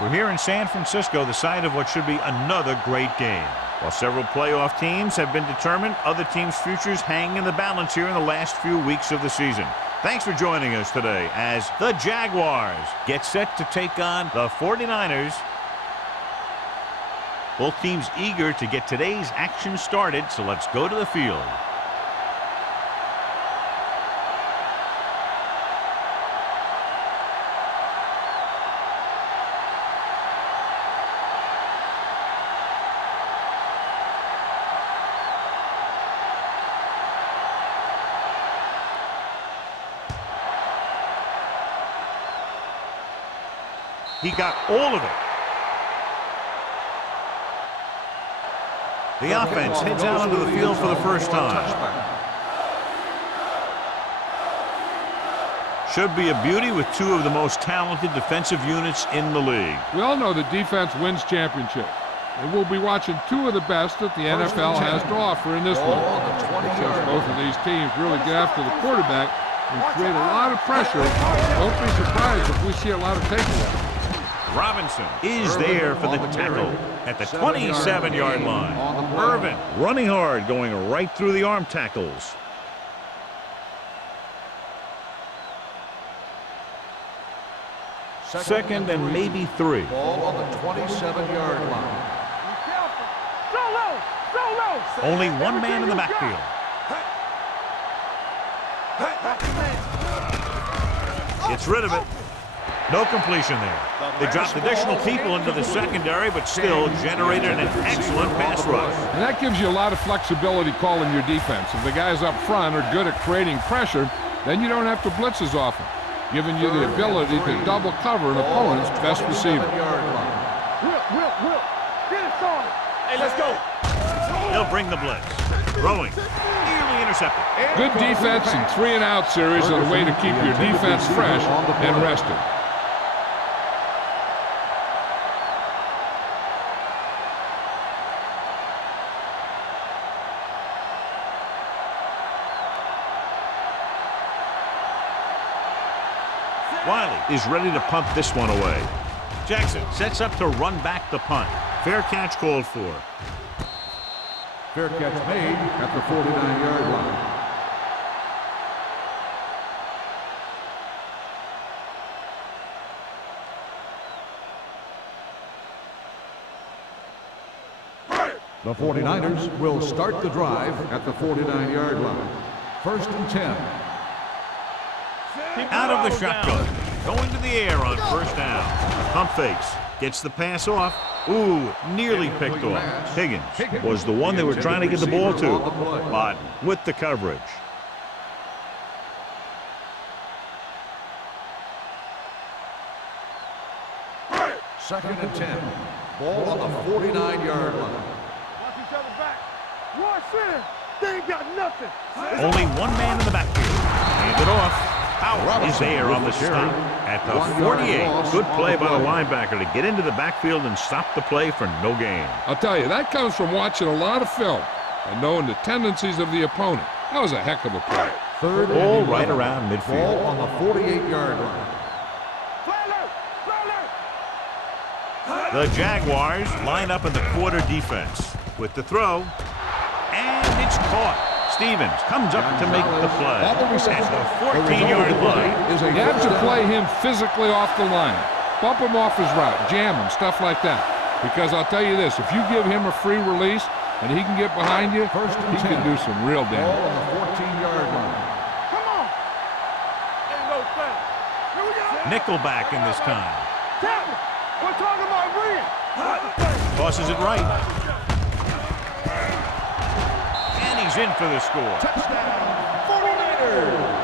We're here in San Francisco, the site of what should be another great game. While several playoff teams have been determined, other teams' futures hang in the balance here in the last few weeks of the season. Thanks for joining us today as the Jaguars get set to take on the 49ers. Both teams eager to get today's action started, so let's go to the field. He got all of it. The offense heads out onto the field for the first time. Should be a beauty with two of the most talented defensive units in the league. We all know that defense wins championships. And we'll be watching two of the best that the NFL has to offer in this one. Since both of these teams really get after the quarterback and create a lot of pressure, don't be surprised if we see a lot of takeaways. Robinson is there for the tackle at the 27-yard line. Irvin running hard, going right through the arm tackles. Second and maybe 3. Ball on the 27-yard line. Only one man in the backfield. Gets rid of it. No completion there. They dropped additional people into the secondary, but still generated an excellent pass rush. And that gives you a lot of flexibility calling your defense. If the guys up front are good at creating pressure, then you don't have to blitz as often, giving you the ability to double cover an opponent's best receiver. Will, get it started. Hey, let's go. They'll bring the blitz. Throwing. Nearly intercepted. Good defense and 3-and-out series are the way to keep your defense fresh and rested. Wiley is ready to punt this one away. Jackson sets up to run back the punt. Fair catch called for. Fair catch made at the 49-yard line. The 49ers will start the drive at the 49-yard line. 1st and 10. Out of the shotgun. Going to the air on first down. Pump fakes. Gets the pass off. Ooh, nearly picked off. Higgins was the one they were trying to get the ball to. But with the coverage. Second and 10. Ball on the 49-yard line. Watch each other back. One center. They ain't got nothing. Only one man in the backfield. Hand it off. Howard is there on the stop at the 48. Good play by the linebacker to get into the backfield and stop the play for no gain. I'll tell you, that comes from watching a lot of film and knowing the tendencies of the opponent. That was a heck of a play. Third Ball right around midfield. Ball on the 48-yard line. The Jaguars line up in the quarter defense with the throw, and it's caught. Stevens comes up to make the play at the 14-yard line. You have to play him physically off the line. Bump him off his route, jam him, stuff like that. Because I'll tell you this, if you give him a free release and he can get behind you, he can do some real damage. Ball on the 14-yard line. Come on. Ain't no thing. Here we go. Nickelback in this time. Tackle. We're talking about bringing. Tosses it right. And he's in for the score. Touchdown, 49ers.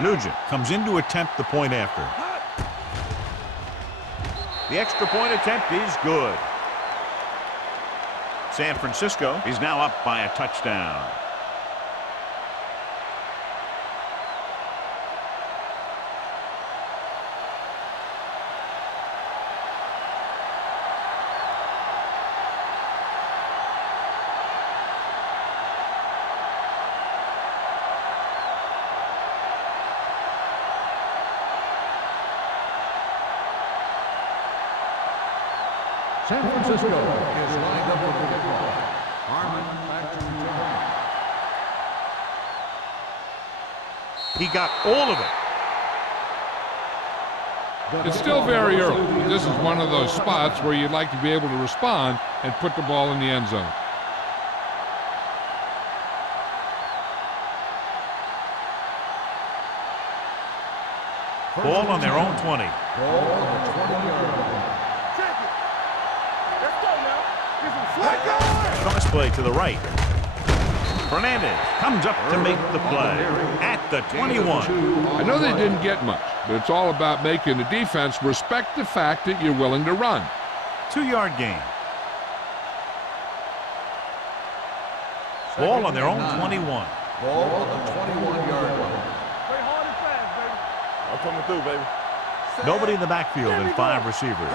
Nugent comes in to attempt the point after. The extra point attempt is good. San Francisco is now up by a touchdown. San Francisco is lined up with the kickoff. Harmon back to return. He got all of it. It's still very early, but this is one of those spots where you'd like to be able to respond and put the ball in the end zone. Ball on their own 20. Ball on the 20-yard line. Cross play to the right. Fernandez comes up to make the play at the 21. I know they didn't get much, but it's all about making the defense respect the fact that you're willing to run. 2-yard gain. Ball on their own 21. Ball on the 21-yard line. Play hard and fast, baby. I'm coming through, baby. Nobody in the backfield and 5 receivers.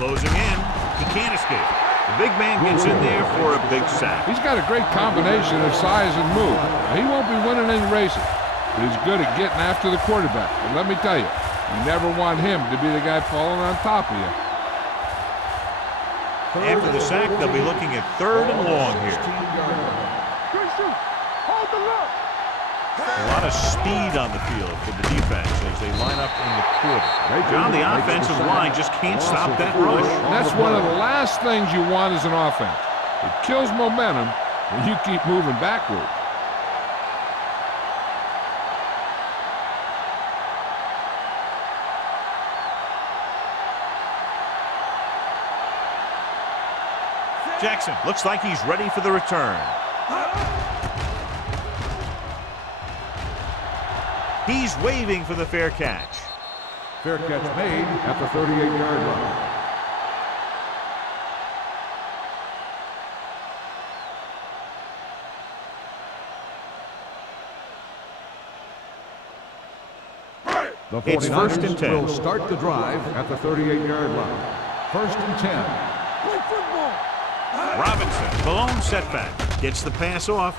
Closing in. He can't escape. The big man gets in there for a big sack. He's got a great combination of size and move. Now, he won't be winning any races, but he's good at getting after the quarterback. And let me tell you, you never want him to be the guy falling on top of you. After the sack, they'll be looking at 3rd and long here. Good shoot. Hold the look. A lot of speed on the field for the defense as they line up in the quarter. John, the offensive line just can't stop that rush. And that's one of the last things you want as an offense. It kills momentum when you keep moving backwards. Jackson looks like he's ready for the return. He's waving for the fair catch. Fair catch made at the 38-yard line. The 49ers will start the drive at the 38-yard line. 1st and 10. Play football. Robinson, the lone setback, gets the pass off,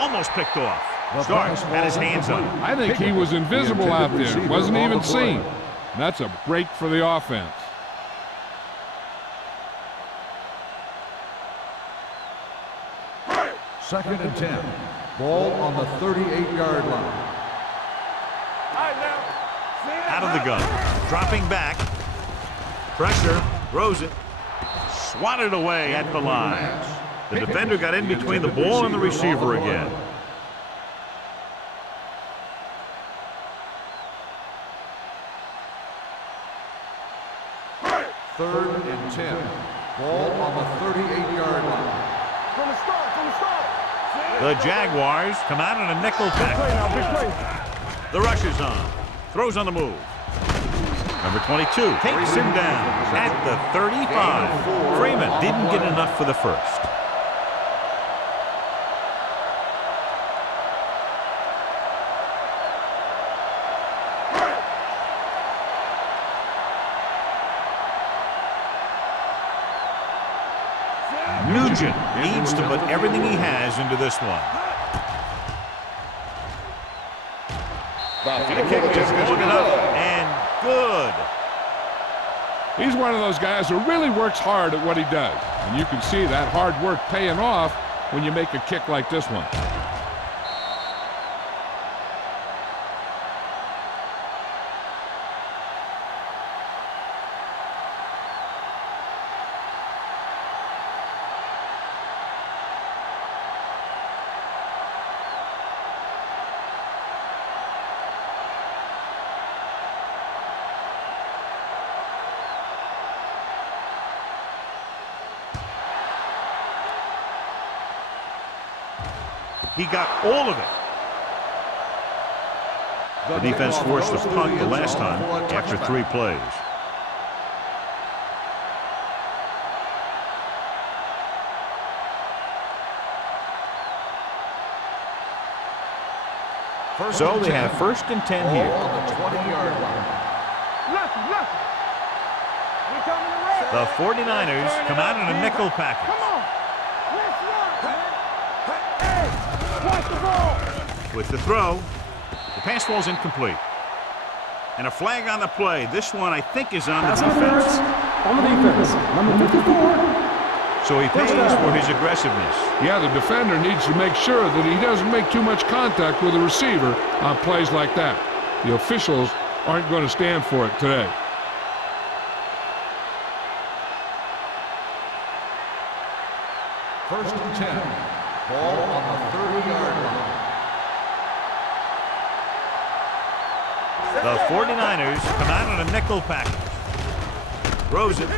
almost picked off. Starks had his hands on it. I think he was invisible out there, wasn't even seen. That's a break for the offense. Second and 10. Ball on the 38-yard line. Out of the gun, dropping back. Pressure, throws it. Swatted away at the line. The defender got in between the ball and the receiver again. Third and 10. Ball on the 38-yard line. From the start. The Jaguars come out in a nickel pack. Big play. The rush is on. Throws on the move. Number 22 takes him down at the 35. Freeman didn't get enough for the first. Nugent needs to put everything he has into this one. The kick is going up and good. He's one of those guys who really works hard at what he does. And you can see that hard work paying off when you make a kick like this one. He got all of it. The defense forced a punt the last time after 3 plays. So they have 1st and 10 here. On the 20-yard line. The 49ers come out in a nickel package. Come on. Let's run, man. Hey, watch the ball. With the throw, the pass ball's incomplete. And a flag on the play. This one, I think, is on the defense. On the defense, number 54. So he pays for his aggressiveness. Yeah, the defender needs to make sure that he doesn't make too much contact with the receiver on plays like that. The officials aren't going to stand for it today. First and 10. Ball on the 30-yard line. The 49ers come out in a nickel package. Throws it.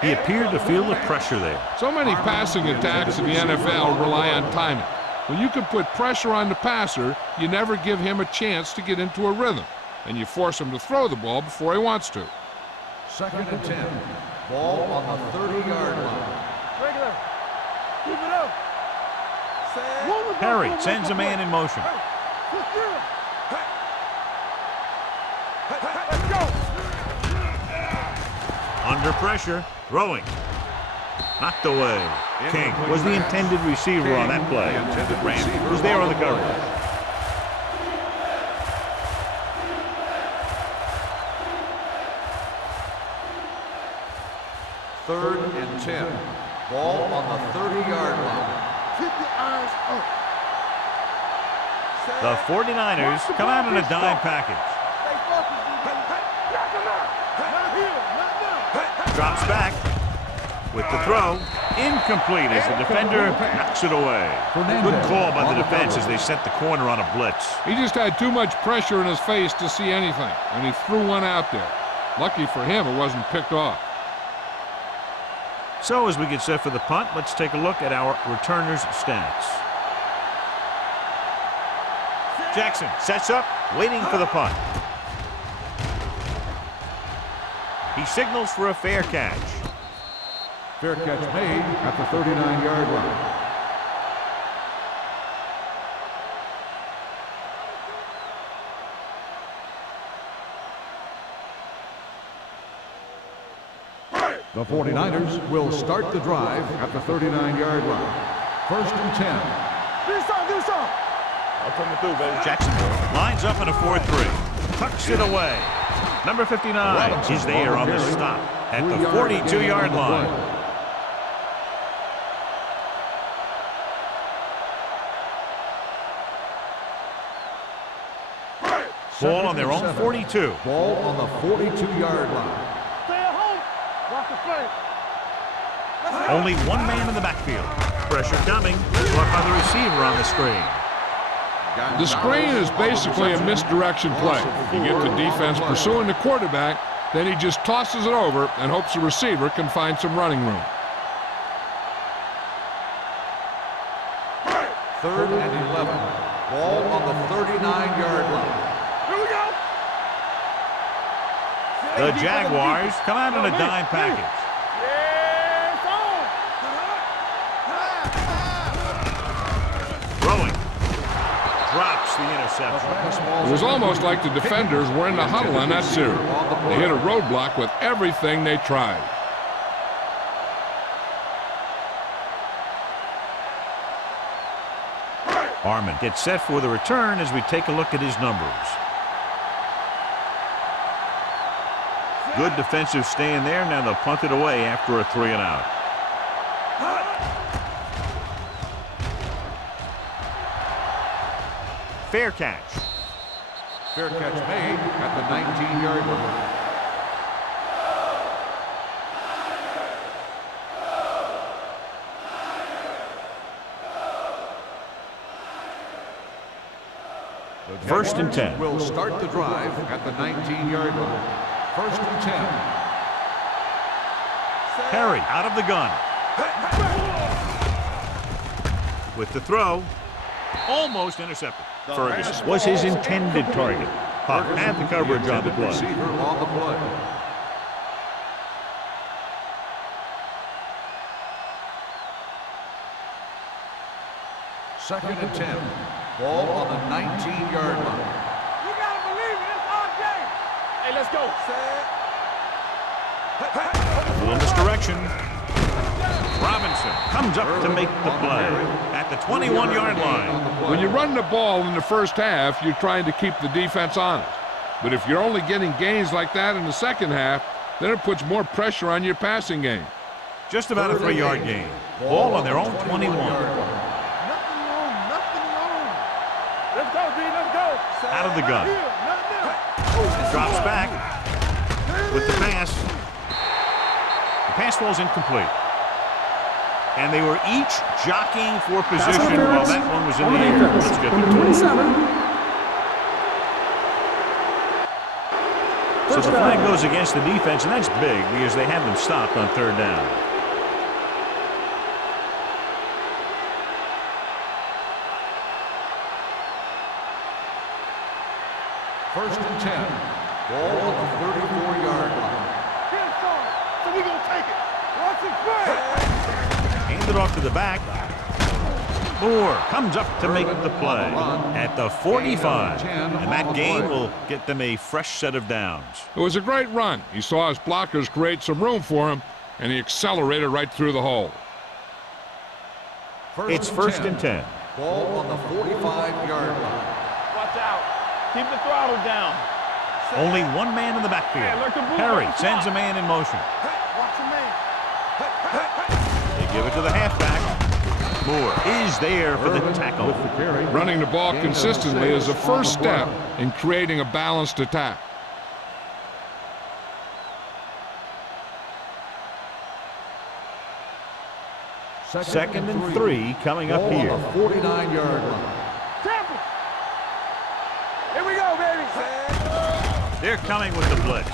He appeared to feel the pressure there. So many passing attacks in the NFL rely on timing. When you can put pressure on the passer, you never give him a chance to get into a rhythm, and you force him to throw the ball before he wants to. Second and 10. Ball on the 30-yard line. Regular. Keep it up. Harry sends a man in motion. Let's go. Under pressure, throwing. Knocked away. King was the intended receiver on that play. Rand was there on the coverage. Third and 10. Ball on the 30-yard line. Keep your eyes up. The 49ers come out in a dime package. Stay focused, defense. Knock him out. Not here. Not now. Drops back with the throw. Incomplete as the defender knocks it away. Good call by the defense as they set the corner on a blitz. He just had too much pressure in his face to see anything, and he threw one out there. Lucky for him, it wasn't picked off. So as we get set for the punt, let's take a look at our returners' stats. Jackson sets up, waiting for the punt. He signals for a fair catch. Fair catch made at the 39-yard line. The 49ers will start the drive at the 39-yard line. First and 10. Do something. I'm coming through, baby. Jackson lines up in a 4-3. Tucks it away. Number 59 is there on the stop at the 42-yard line. Ball on their own 42. Ball on the 42-yard line. Stay at home. Watch the play. Only one man in the backfield. Pressure coming. Caught by the receiver on the screen. The screen is basically a misdirection play. You get the defense pursuing the quarterback, then he just tosses it over and hopes the receiver can find some running room. Third and 11. Ball on the 39-yard line. Here we go. The Jaguars come out in a dime package. Yes, on. Throwing. Drops the interception. It was almost like the defenders were in the huddle on that series. They hit a roadblock with everything they tried. Harmon gets set for the return as we take a look at his numbers. Good defensive stand there. Now they'll punt it away after a 3-and-out. Fair catch. Fair catch made at the 19-yard line. First and 10. Will start the drive at the 19-yard line. First and 10. Harry out of the gun. With the throw. Almost intercepted. Ferguson was his intended target. Huff had the coverage on the play. Receiver on the play. Second and 10. Ball on the 19-yard line. You gotta believe it. It's our game. Hey, let's go. A little misdirection. Robinson comes up to make the play at the 21-yard line. When you run the ball in the first half, you're trying to keep the defense honest. But if you're only getting gains like that in the second half, then it puts more pressure on your passing game. Just about a 3-yard gain. Ball on their own 21. Nothing wrong. Nothing wrong. Let's go, D. Let's go. Out of the gun. Drops back with the pass. The pass falls incomplete. And they were each jockeying for position while that one was in the air. Let's get Number the 27. So the flag goes against the defense, and that's big because they have them stopped on third down. First and 10. Ball on the 34-yard line. Get it started. So we gonna take it. Watch it play. Hand it off to the back. Moore comes up to make the play at the 45. And that gain will get them a fresh set of downs. It was a great run. He saw his blockers create some room for him, and he accelerated right through the hole. It's first and 10. Ball on the 45-yard line. Watch out. Keep the throttle down. Only one man in the backfield. Perry sends a man in motion. Watch your man. They give it to the halfback. Moore is there for the tackle. Running the ball consistently is the first step in creating a balanced attack. Second and 3 coming up here. 49-yard line. Tampa. Here we go, baby. They're coming with the blitz.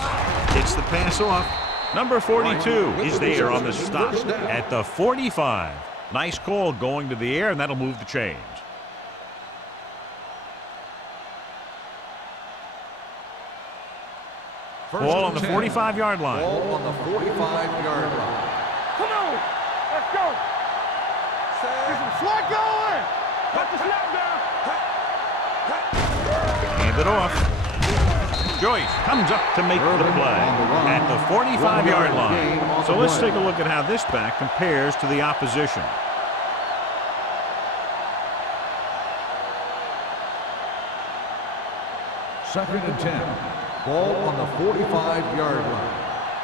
Gets the pass off. Number 42 is there on the stop at the 45. Nice call going to the air, and that'll move the chains. Ball on the 45-yard line. Ball on the 45-yard line. Come on. Let's go. Get some slot going. Put the snap down. Hand it off. Joyce comes up to make the play at the 45-yard line. So let's take a look at how this back compares to the opposition. Second and 10. Ball on the 45-yard line.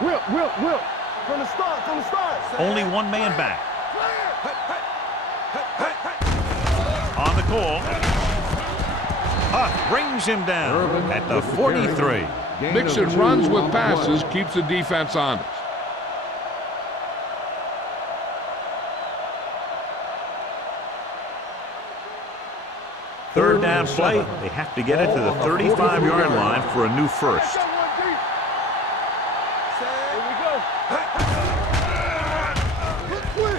Will. From the start. Only one man back. On the call. Huff brings him down at the 43. Mixing runs with passes keeps the defense honest. Third down play. They have to get it to the 35-yard line for a new first.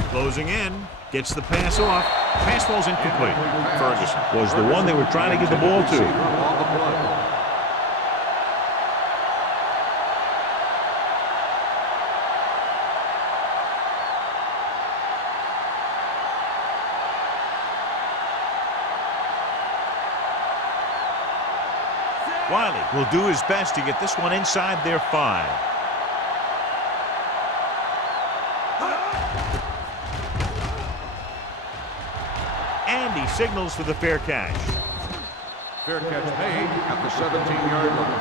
Closing in. Gets the pass off. Pass falls incomplete. Ferguson was the one they were trying to get the ball to. Wiley will do his best to get this one inside their 5. And he signals for the fair catch. Fair catch made at the 17-yard line.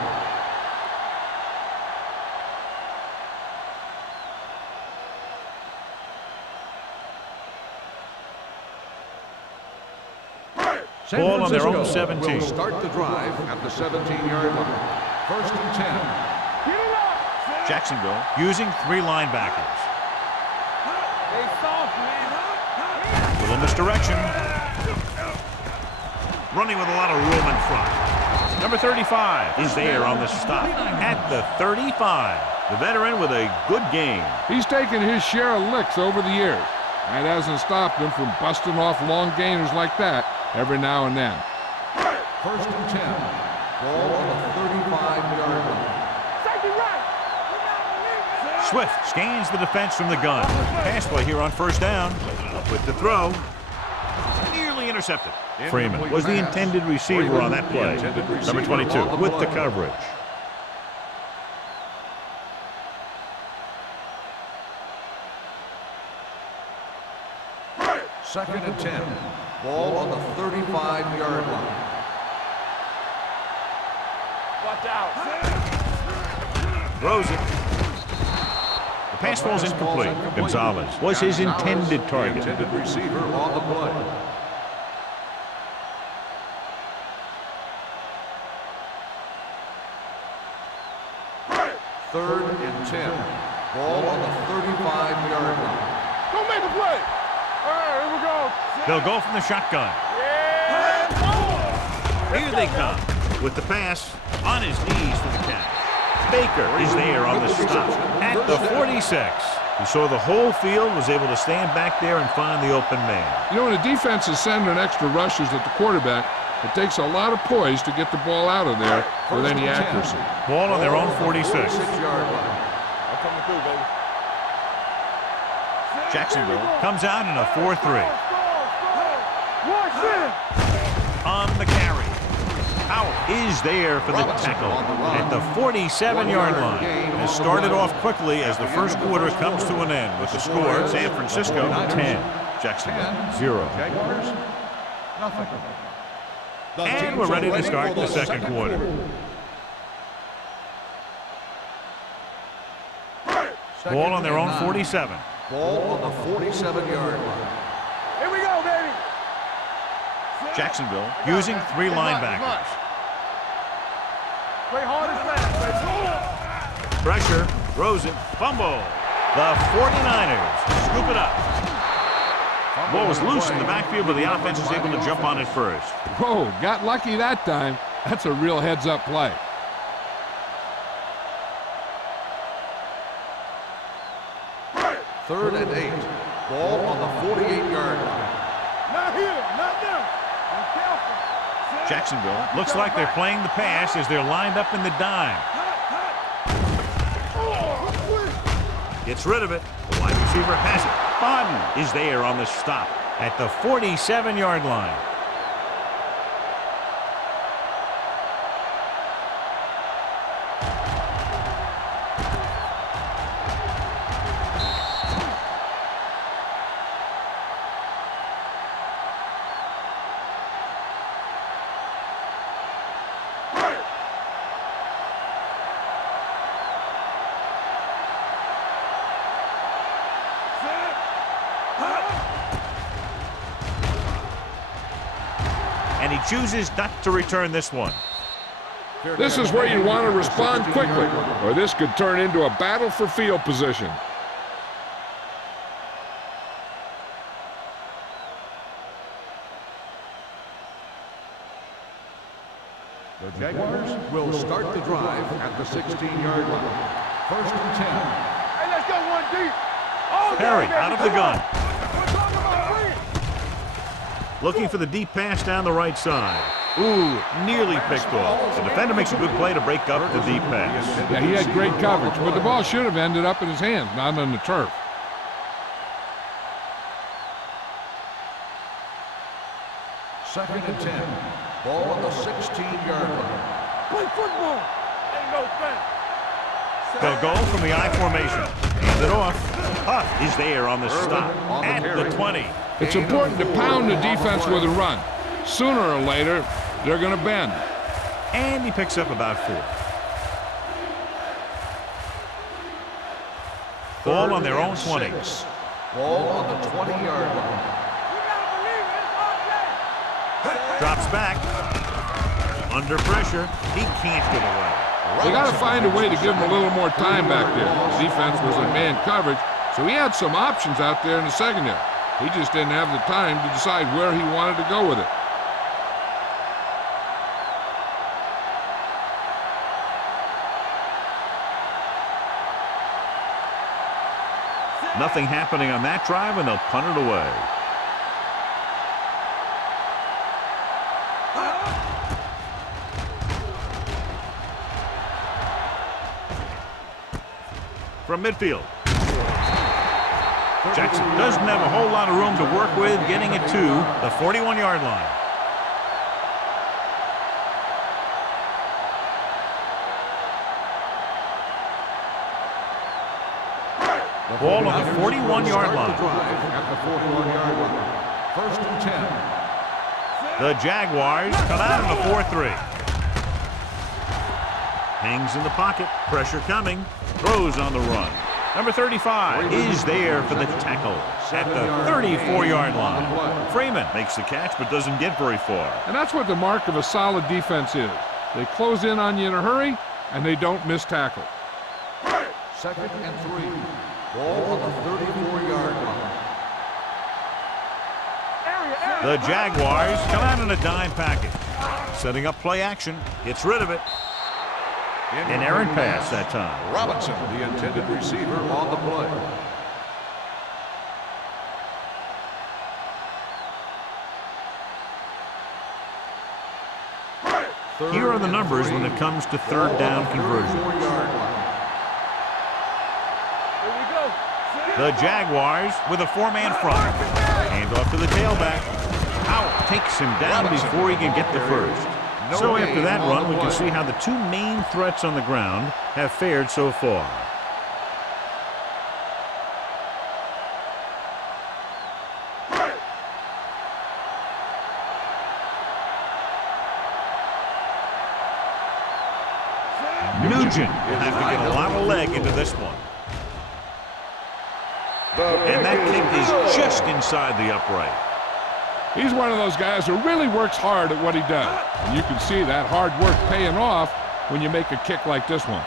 Ball on their own 17. Will start the drive at the 17-yard line. First and 10. Jacksonville using 3 linebackers. They soft, man. Little misdirection. Running with a lot of room in front. Number 35 is there on the stop at the 35. The veteran with a good game. He's taken his share of licks over the years. That hasn't stopped him from busting off long gainers like that every now and then. First and 10. Ball on the 35-yard line. Swift scans the defense from the gun. Pass play here on first down. With the throw. nearly intercepted. Freeman was the intended receiver on that play. Number 22 with the coverage. Second and 10. Ball on the 35-yard line. Watch out. Throws it. The pass falls incomplete. Gonzalez was his intended target. Intended receiver on the play. Third and 10. Ball on the 35-yard line. Don't make a play. All right, here we go. They'll go from the shotgun. Here they come with the pass on his knees for the catch. Baker is there on the stop at the 46. He saw the whole field, was able to stand back there and find the open man. You know, when a defense is sending extra rushers at the quarterback, it takes a lot of poise to get the ball out of there with any accuracy. Ball on their own 46. 46-yard line. I'm coming through, baby. Jacksonville comes out in a 4-3. Watch it. On the carry. Howard is there for the tackle at the 47-yard line. And it started off quickly as the first quarter comes to an end with the score San Francisco 10, Jacksonville 0. Jaguars, nothing. And we're ready to start the second quarter. Ball on their own 47. Ball on the 47-yard line. Here we go, baby. Jacksonville using 3 linebackers. Play hard and fast, baby. Pressure, throws it, fumble. The 49ers scoop it up. Ball was loose in the backfield, but the offense was able to jump on it first. Whoa, got lucky that time. That's a real heads-up play. Third and 8. Ball on the 48-yard line. Not here, not there. Be careful. Jacksonville looks like they're playing the pass as they're lined up in the dime. Gets rid of it. The wide receiver has it. Bodden is there on the stop at the 47-yard line. And he chooses not to return this one. This is where you want to respond quickly, or this could turn into a battle for field position. The Jaguars will start the drive at the 16-yard line. First and 10. Hey, let's go one deep. Oh, Perry baby, out of the come on. gun. We're talking about free. Looking for the deep pass down the right side. Ooh, nearly picked off. The defender makes a good play to break up the deep pass. Yeah, he had great coverage, but the ball should have ended up in his hands, not on the turf. Second and 10. Ball on the 16-yard line. Play football. Ain't no fence. They'll go from the I formation. Hand it off. Huff is there on the stop at the 20. It's important to pound the defense with a run. Sooner or later, they're going to bend. And he picks up about 4. Ball on their own 20. Ball on the 20-yard line. You gotta believe it. It's our day. Drops back. Under pressure. He can't get away. They got to find a way to give him a little more time back there. The defense was in man coverage, so he had some options out there in the secondary. He just didn't have the time to decide where he wanted to go with it. Nothing happening on that drive, and they'll punt it away. From midfield. Jackson doesn't have a whole lot of room to work with, getting it to the 41-yard line. Ball on the 41-yard line. At the 41-yard line. First and 10. The Jaguars come out in the 4-3. Hangs in the pocket. Pressure coming. Throws on the run. Number 35 is there for the tackle at the 34-yard line. Freeman makes the catch but doesn't get very far. And that's what the mark of a solid defense is. They close in on you in a hurry, and they don't miss tackle. Second and 3. Ball on the 34-yard line. The Jaguars come out in a dime package. Setting up play action. Gets rid of it. An errant pass that time. Robinson, the intended receiver, on the play. Here are the numbers when it comes to third down conversion. The Jaguars with a 4-man front. Hand off to the tailback. Howell takes him down before he can get the first. So after that run, we can see how the two main threats on the ground have fared so far. Nugent will have to get a lot of leg into this one. And that kick is just inside the upright. He's one of those guys who really works hard at what he does. And you can see that hard work paying off when you make a kick like this one.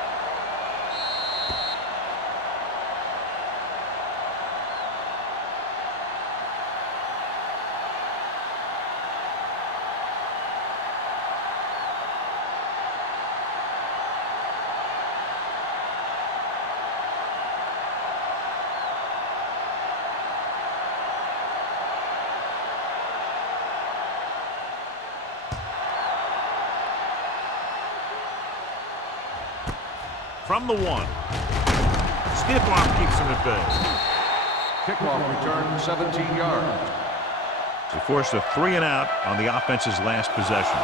From the 1. Stiff arm keeps him at bay. Kickoff return, 17 yards. They forced a 3 and out on the offense's last possession.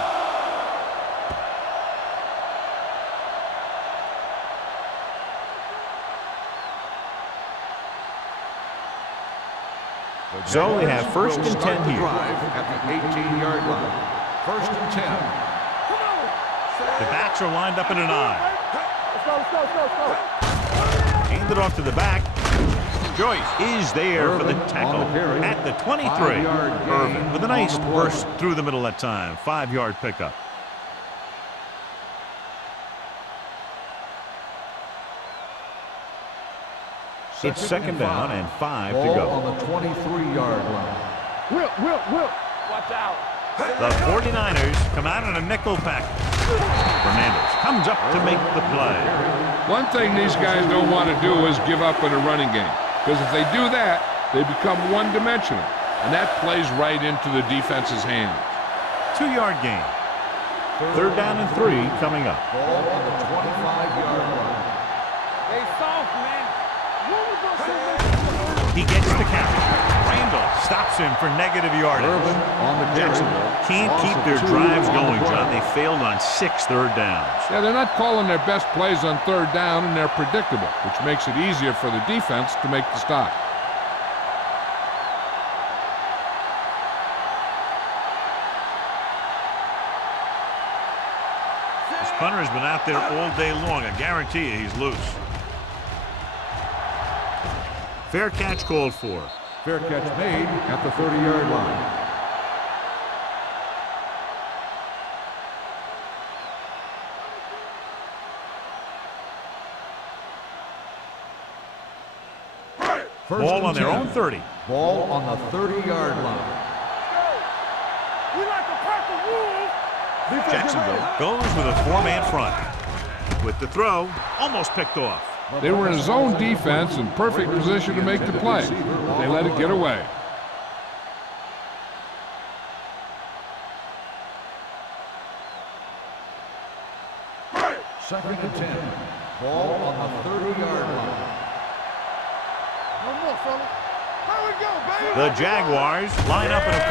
So we have first and 10 here. At the 18-yard line. First and 10. The backs are lined up in an eye. Let's go. Handed off to the back. Joyce is there for the tackle at the 23. Irvin with a nice burst through the middle that time. 5-yard pickup. It's second down and 5 to go. On the 23-yard line. Will. Watch out. The 49ers come out in a nickel package. Fernandez comes up to make the play. One thing these guys don't want to do is give up in a running game. Because if they do that, they become one-dimensional. And that plays right into the defense's hands. 2-yard gain. Third down and 3 coming up. Ball on the 25-yard line. They soft, man. He gets the count. Randall stops him for negative yardage. Irvin on the Jacksonville can't keep their drives going, John. They failed on 6 third downs. Yeah, they're not calling their best plays on third down, and they're predictable, which makes it easier for the defense to make the stop. This punter has been out there all day long. I guarantee you he's loose. Fair catch called for. Fair catch made at the 30-yard line. Ball on their own 30. Ball on the 30-yard line. We like the purple wolves. Jacksonville goes with a 4-man front. With the throw, almost picked off. They were in a zone defense in perfect position to make the play. They let it get away. Second and 10. Ball on the 30-yard line. No more, fella. The Jaguars line up in a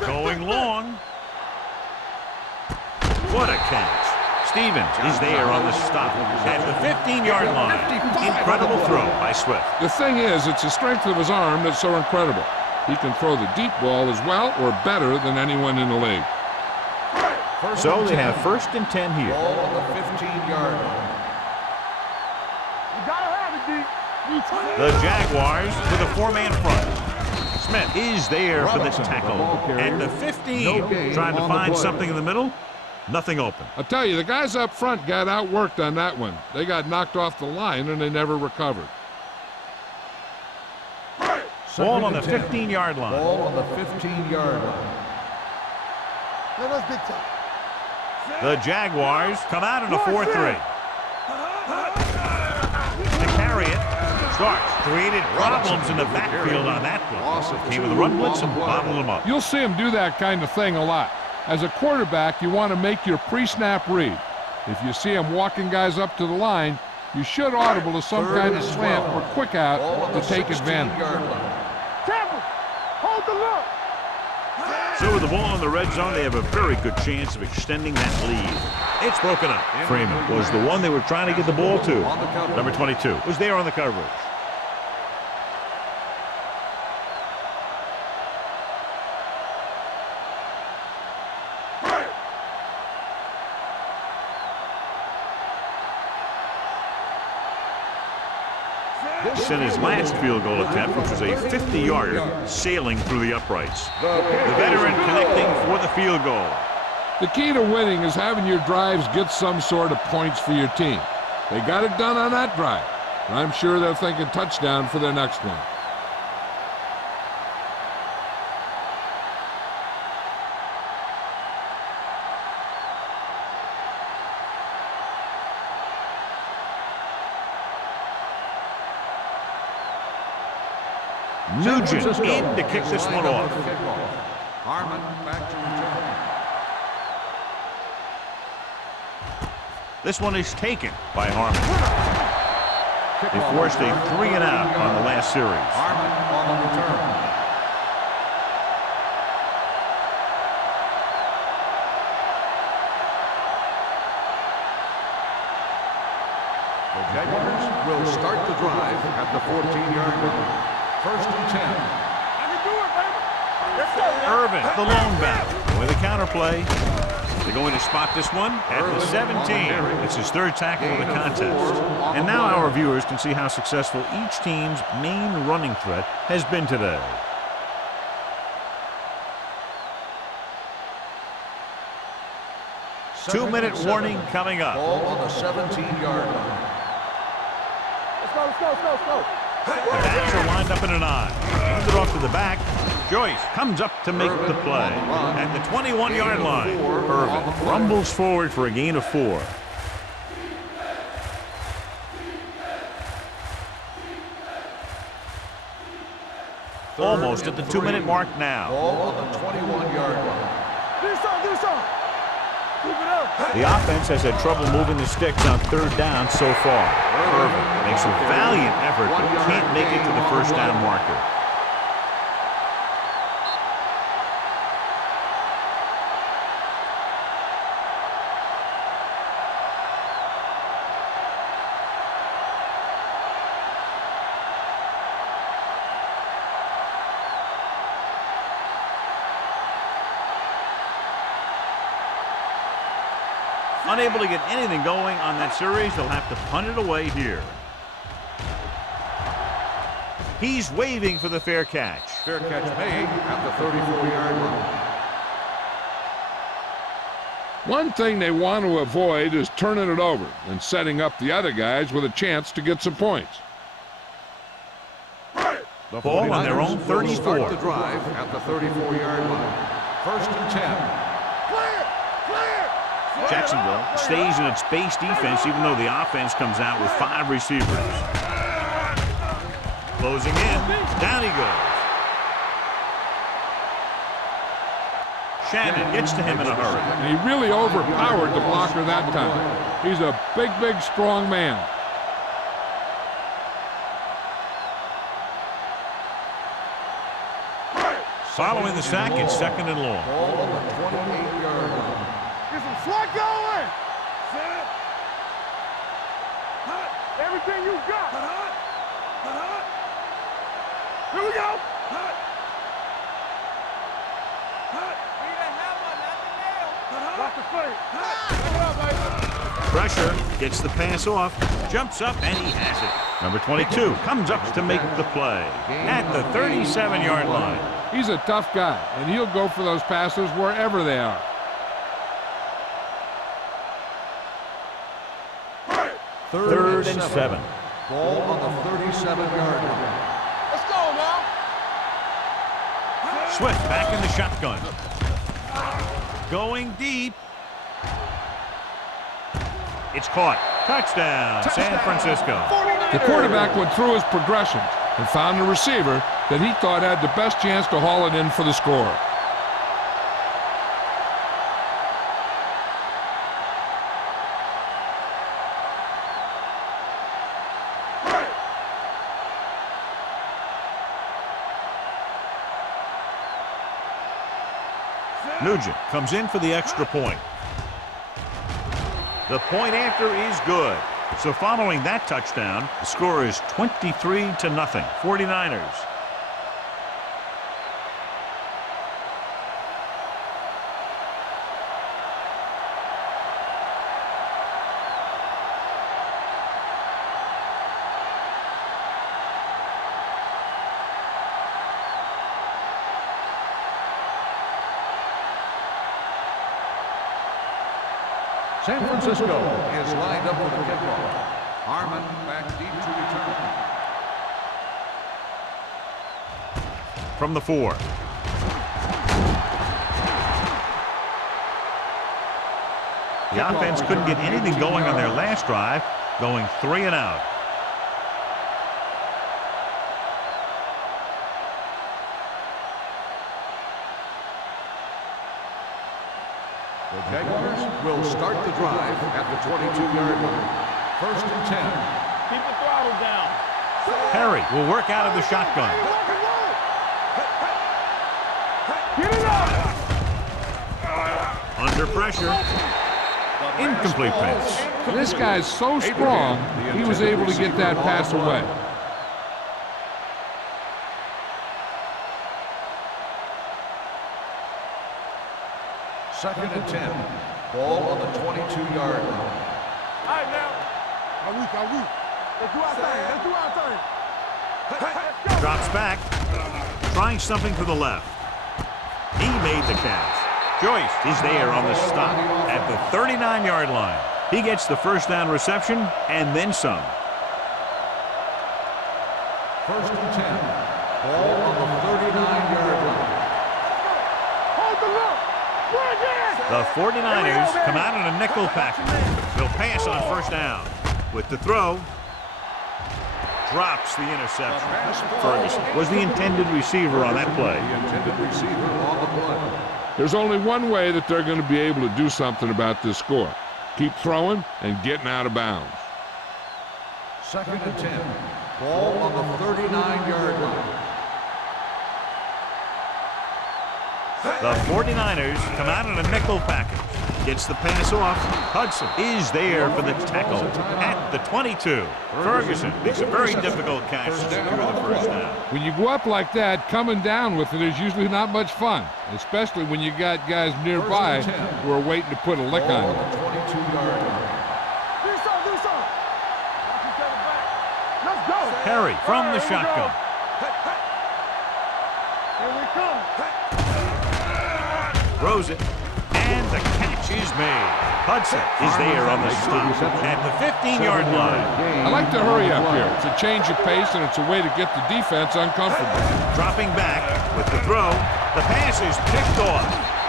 4-3. Going long. What a catch. Stevens is there on the stop at the 15-yard line. Incredible throw by Swift. The thing is, it's the strength of his arm that's so incredible. He can throw the deep ball as well or better than anyone in the league. So they have 1st and 10 here. Ball on the 15-yard line. You gotta have it, D. The Jaguars with a 4-man front. Smith is there for the tackle. And the 15 trying to find something in the middle. Nothing open. I'll tell you, the guys up front got outworked on that one. They got knocked off the line and they never recovered. Ball on the 15-yard line. Ball on the 15-yard line. That's big time. The Jaguars come out in a 4-3. To carry it. Starks created problems in the backfield on that play. Came with a run blitz and bottled them up. You'll see him do that kind of thing a lot. As a quarterback, you want to make your pre-snap read. If you see him walking guys up to the line, you should audible to some kind of slant or quick out to take advantage. Tampa, hold the look. So with the ball in the red zone, they have a very good chance of extending that lead. It's broken up. Freeman was the one they were trying to get the ball to. Number 22 was there on the coverage. Sent his last field goal attempt, which was a 50-yarder, sailing through the uprights. The veteran connecting for the field goal. The key to winning is having your drives get some sort of points for your team. They got it done on that drive. And I'm sure they're thinking touchdown for their next one. Nugent in to kick this one off. Harmon back to return. This one is taken by Harmon. They forced a 3-and-out on the last series. Harmon on the return. The Jaguars will start the drive at the 14-yard line. 1st and 10. I can do it, baby. Let's go. Irvin, the lone back, with a counterplay. They're going to spot this one at the 17. It's his 3rd tackle of the contest. And now our viewers can see how successful each team's main running threat has been today. Two-minute warning coming up. Ball on the 17-yard line. Let's go, let's go, let's go, let's go. The backs are lined up in an eye. Hands it off to the back. Joyce comes up to make the play. At the 21-yard line, Irvin rumbles forward for a gain of 4. Almost at the 2-minute mark now. Ball on the 21-yard line. Do something. Keep it up. The offense has had trouble moving the sticks on 3rd down so far. Irvin makes a valiant effort but can't make it to the 1st down marker. Unable to get anything going on that series, they'll have to punt it away here. He's waving for the fair catch. Fair catch made at the 34-yard line. One thing they want to avoid is turning it over and setting up the other guys with a chance to get some points. The Ball on their own 49ers will 34. start the drive at the 34-yard line. 1st and 10. Jacksonville stays in its base defense even though the offense comes out with 5 receivers. Closing in. Down he goes. Shannon gets to him in a hurry. And he really overpowered the blocker that time. He's a big, strong man. Following the sack, it's 2nd and long. Ball on the 28-yard line. Get some slot going. Set. Hot. Everything you got. Hot. Hot. Here we go. Hot. Hot. We didn't have one, nothing else. Lock the play. Hot. Bring it up, baby. Pressure, gets the pass off, jumps up, and he has it. Number 22 comes up to make the play at the 37-yard line. He's a tough guy, and he'll go for those passes wherever they are. Third and 7. Ball on the 37-yard line. Let's go now. Swift back in the shotgun. Going deep. It's caught. Touchdown, San Francisco. The quarterback went through his progressions and found a receiver that he thought had the best chance to haul it in for the score. Nugent comes in for the extra point. The point after is good. So following that touchdown, the score is 23-0, 49ers. San Francisco is lined up with the kickoff. Harmon back deep to return. From the 4. The offense couldn't get anything going on their last drive, going 3 and out. The Jaguars will start the drive at the 22-yard line. 1st and 10. Keep the throttle down. Perry will work out of the shotgun. Get it up. Under pressure. Incomplete pass. This guy's so strong, he was able to get that pass away. Second and 10. Ball on the 22-yard line. All right, now. Are we? Let's do our thing. Let's do our thing. Let's go. Drops back. Trying something to the left. He made the catch. Joyce is there on the stop at the 39-yard line. He gets the first down reception and then some. 1st and 10. Ball on the 39-yard line. Hold the look. Bring it. The 49ers come out in a nickel package. They'll pass on first down. With the throw, drops the interception. Ferguson was the intended receiver on that play. The intended receiver on the play. There's only one way that they're going to be able to do something about this score. Keep throwing and getting out of bounds. 2nd and 10. Ball on the 39-yard line. The 49ers come out in a nickel package. Gets the pass off. Hudson is there for the tackle at the 22. Ferguson makes a very difficult catch to secure the first down. When you go up like that, coming down with it is usually not much fun, especially when you got guys nearby who are waiting to put a lick on you. The 22-yard line. Do something. Let's go. Perry from the shotgun. Here we come. Throws it, and the catch is made. Hudson is there on the stop at the 15-yard line. I like to hurry up here. It's a change of pace, and it's a way to get the defense uncomfortable. Dropping back with the throw. The pass is picked off.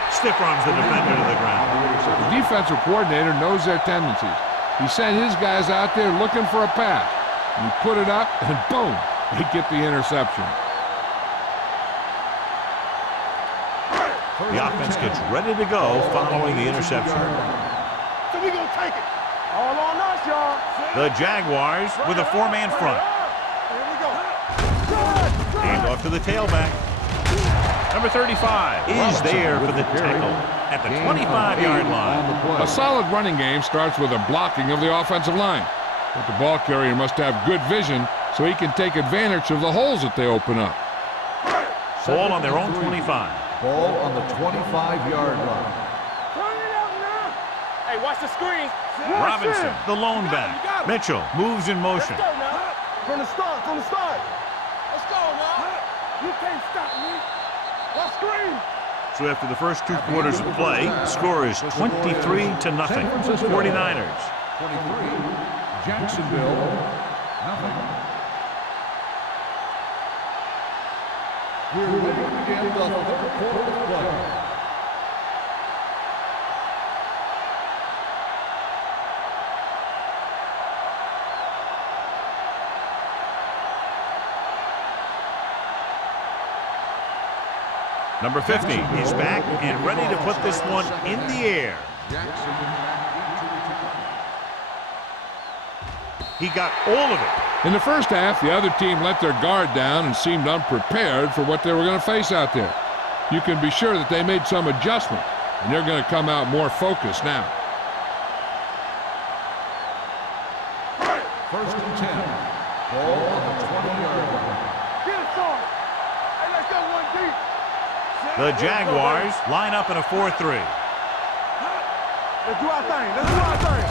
Stiff arms the defender to the ground. The defensive coordinator knows their tendencies. He sent his guys out there looking for a pass. You put it up, and boom, they get the interception. The offense gets ready to go following the interception. So we gonna take it. All on us, y'all. The Jaguars with a 4-man front. Here we go. Hand off to the tailback. Number 35 is there for the tackle at the 25-yard line. A solid running game starts with a blocking of the offensive line. But the ball carrier must have good vision so he can take advantage of the holes that they open up. Ball on their own 25. Ball on the 25-yard line. Turn it up now. Hey, watch the screen. Robinson, the lone back. Mitchell moves in motion. Let's go now. From the start, from the start. Let's go now. You can't stop me. Let's screen. So after the first 2 quarters of play, the score is 23-0. 49ers. 23, Jacksonville, nothing. We're ready to begin the third quarter of play. Number 50 is back and ready to put this one in the air. He got all of it. In the first half, the other team let their guard down and seemed unprepared for what they were going to face out there. You can be sure that they made some adjustment, and they're going to come out more focused now. First and 10. Ball on the 20-yard line. Get it started. Hey, let's go one deep. The Jaguars line up in a 4-3. Let's do our thing. Let's do our thing.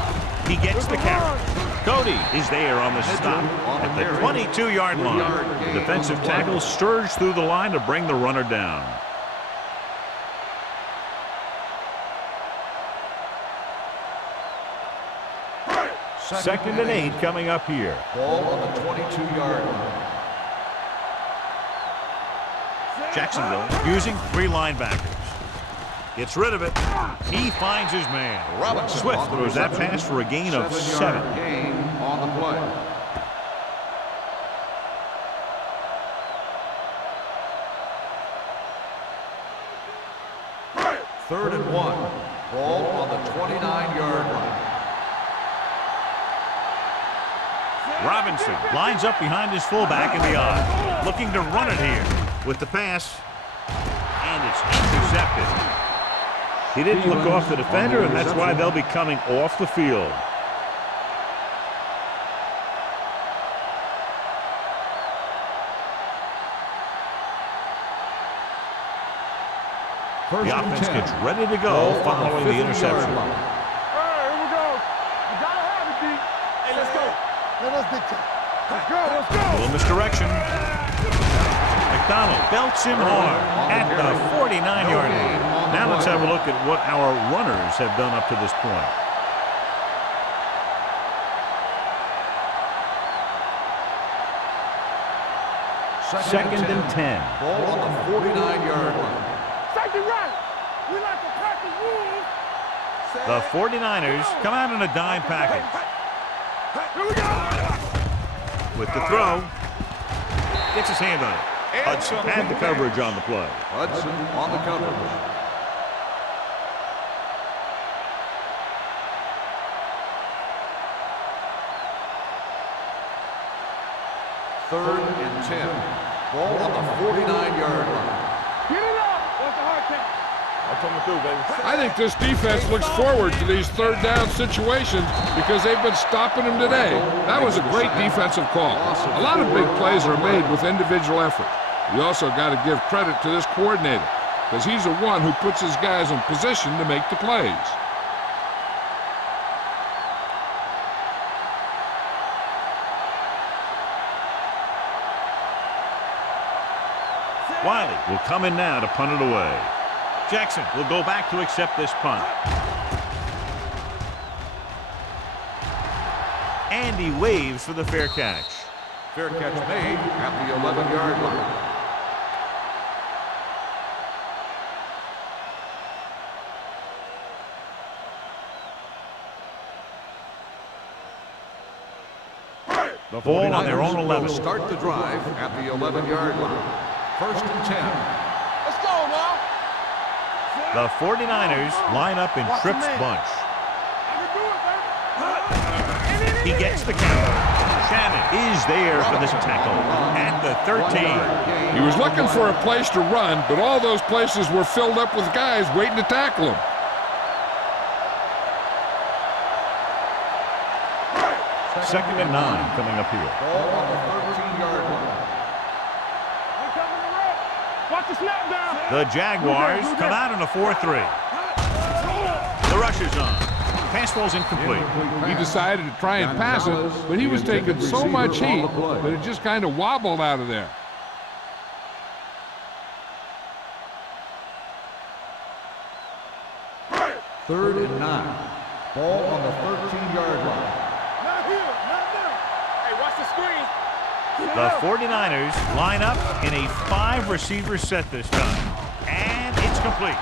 He gets the carry. Cody is there on the stop at the 22-yard line. The defensive tackle surged through the line to bring the runner down. Second and 8 coming up here. Ball on the 22-yard line. Jacksonville using 3 linebackers. Gets rid of it. He finds his man. Robinson Swift throws that pass for a gain of 7. Gain on the play. Third and 1. Ball on the 29-yard line. Robinson lines up behind his fullback in the eye. Looking to run it here with the pass. And it's intercepted. He didn't look off the defender, and that's why they'll be coming off the field. The offense gets ready to go following the interception. All right, here we go. You gotta have it, D. Hey, let's go. Let us dictate. Let's go, let's go. A little misdirection. McDonald belts him hard at the 49-yard line. Now let's have a look at what our runners have done up to this point. Second and 10. Ball on the 49-yard line. Second right. We like to practice rules. The 49ers come out in a dime package. Here we go. With the throw, gets his hand on it. Hudson had the coverage on the play. Hudson on the coverage. Third and 10. Ball on the 49-yard line. Get it up. What's the hard count? I'm coming through, baby. I think this defense looks forward to these third down situations because they've been stopping them today. That was a great defensive call. A lot of big plays are made with individual effort. You also got to give credit to this coordinator because he's the one who puts his guys in position to make the plays. Wiley will come in now to punt it away. Jackson will go back to accept this punt. And he waves for the fair catch. Fair catch made at the 11-yard line. The ball on their own 11. Will start the drive at the 11-yard line. First and 10. Let's go now. The 49ers line up in Tripp's bunch. I can do it, baby. He gets the count. Shannon is there for this tackle at the 13. He was looking for a place to run, but all those places were filled up with guys waiting to tackle him. Second and 9 coming up here. Ball on the 13-yard line. Watch the snap down. The Jaguars come out in a 4-3. The rush is on. Pass ball's incomplete. He decided to try and pass it, but he was taking so much heat that it just kind of wobbled out of there. Third and 9. Ball on the 13-yard line. Not here, not there. Hey, watch the screen. The 49ers line up in a 5-receiver set this time. And it's complete.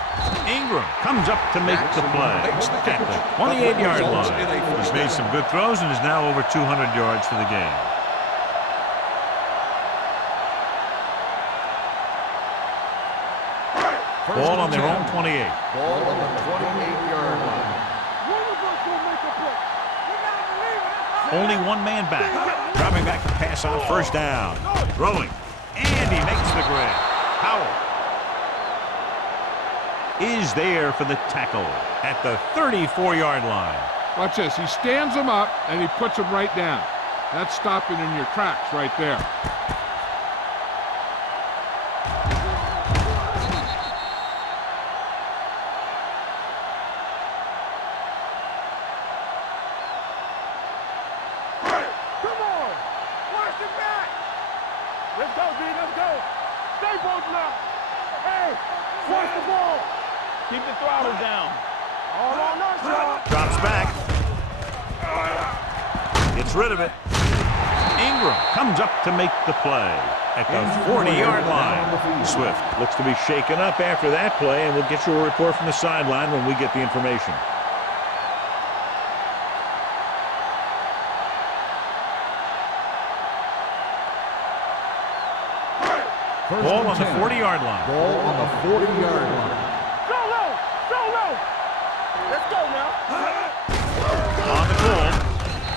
Ingram comes up to make the play at the 28-yard line. He's made some good throws and is now over 200 yards for the game. Ball on their own 28. Ball on the 28-yard line. Only one man back. Dropping back to pass on first down. Throwing. And he makes the grab. Powell is there for the tackle at the 34-yard line. Watch this. He stands him up, and he puts him right down. That's stopping in your tracks right there. Come on. Watch the back. Let's go, D. Let's go. Stay both now. Hey, watch the ball. Keep the throttle down. All on us, y'all. Drops back. Gets rid of it. Ingram comes up to make the play at the 40-yard line. Swift looks to be shaken up after that play, and we'll get you a report from the sideline when we get the information. Ball on the 40-yard line. Ball on the 40-yard line. Go low. Go low. Let's go now. On the goal.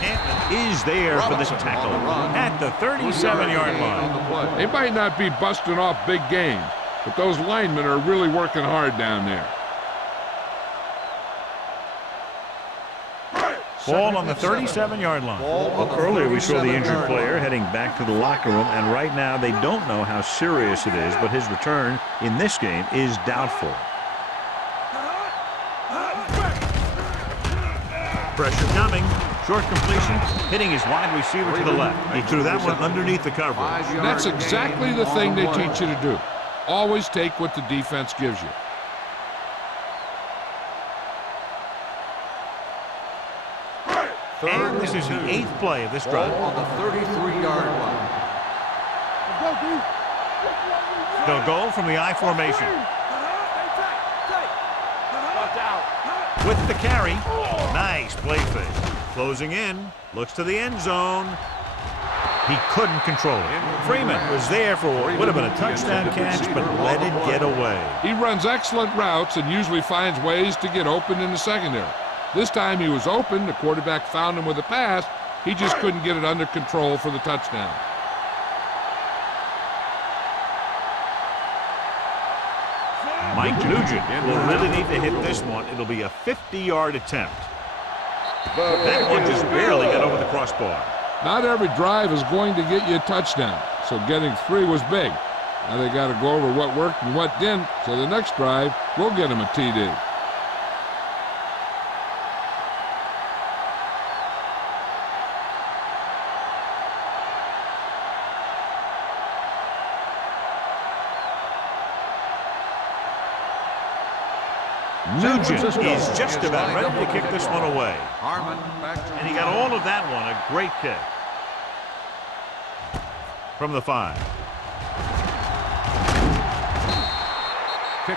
Canton is there for this tackle at the 37-yard line. They might not be busting off big games, but those linemen are really working hard down there. Ball on the 37-yard line. Well, earlier we saw the injured player heading back to the locker room, and right now they don't know how serious it is, but his return in this game is doubtful. Pressure coming. Short completion, hitting his wide receiver to the left. He threw that one underneath the coverage. That's exactly the thing they teach you to do. Always take what the defense gives you. And this is the 8th play of this drive. Ball on the 33-yard line. Let's go, D. They'll go from the I formation. Watch out. With the carry. Nice play fake. Closing in. Looks to the end zone. He couldn't control it. Freeman was there for what would have been a touchdown catch, but let it get away. He runs excellent routes and usually finds ways to get open in the secondary. This time he was open. The quarterback found him with a pass. He just couldn't get it under control for the touchdown. Mike Nugent will really need to hit this one. It'll be a 50-yard attempt. That one just barely got over the crossbar. Not every drive is going to get you a touchdown, so getting 3 was big. Now they got to go over what worked and what didn't, so the next drive will get them a TD. Nugent is just about ready to kick this one away. Harmon back to And he got all of that one. A great kick. From the 5.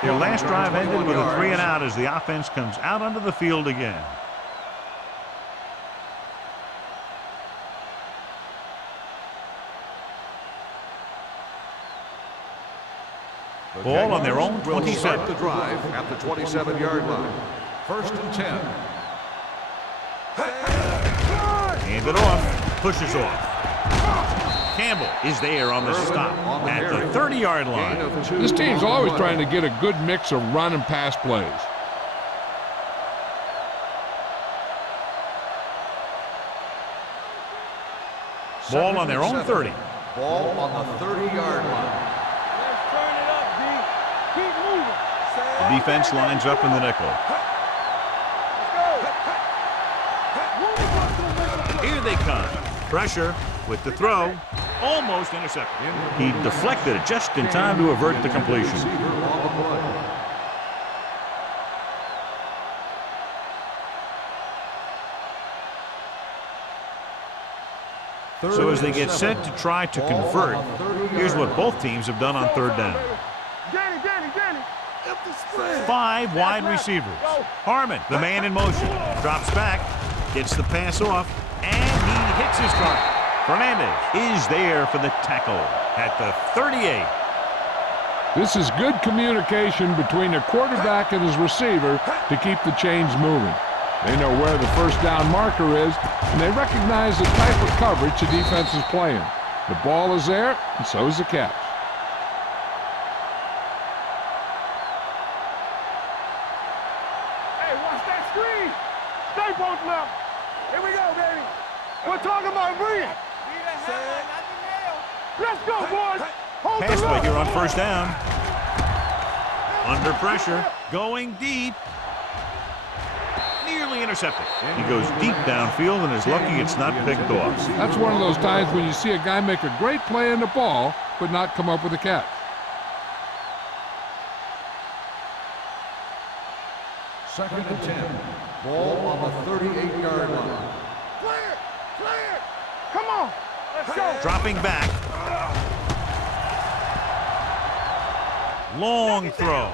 Their last drive ended with a 3 and out as the offense comes out onto the field again. Ball on their own 27. Start the drive at the 27-yard line. First and 10. Hand it off. Pushes off. Campbell is there on the stop at the 30-yard line. This team's always trying to get a good mix of run and pass plays. Ball on their own 30. Ball on the 30-yard line. Let's turn it up, D. Keep moving. The defense lines up in the nickel. Let's go. Here they come. Pressure with the throw. Almost intercepted. He deflected it just in time to avert the completion. Receiver on the play. So as they get set to try to convert, here's what both teams have done on third down. Danny. 5 wide receivers. Harmon, the man in motion, drops back, gets the pass off, and he hits his target. Fernandez is there for the tackle at the 38. This is good communication between the quarterback and his receiver to keep the chains moving. They know where the first down marker is, and they recognize the type of coverage the defense is playing. The ball is there, and so is the catch. Hey, watch that screen. Stay posted up. Here we go, baby. We're talking about breathing. Let's go, boys. Hold Pass the play rock. here on first down. Under pressure, going deep. Nearly intercepted. He goes deep downfield and is lucky it's not picked off. That's one of those times when you see a guy make a great play in the ball, but not come up with a catch. Second and 10. Ball on the 38-yard line. Clear. Come on. Let's go. Dropping back. Long throw.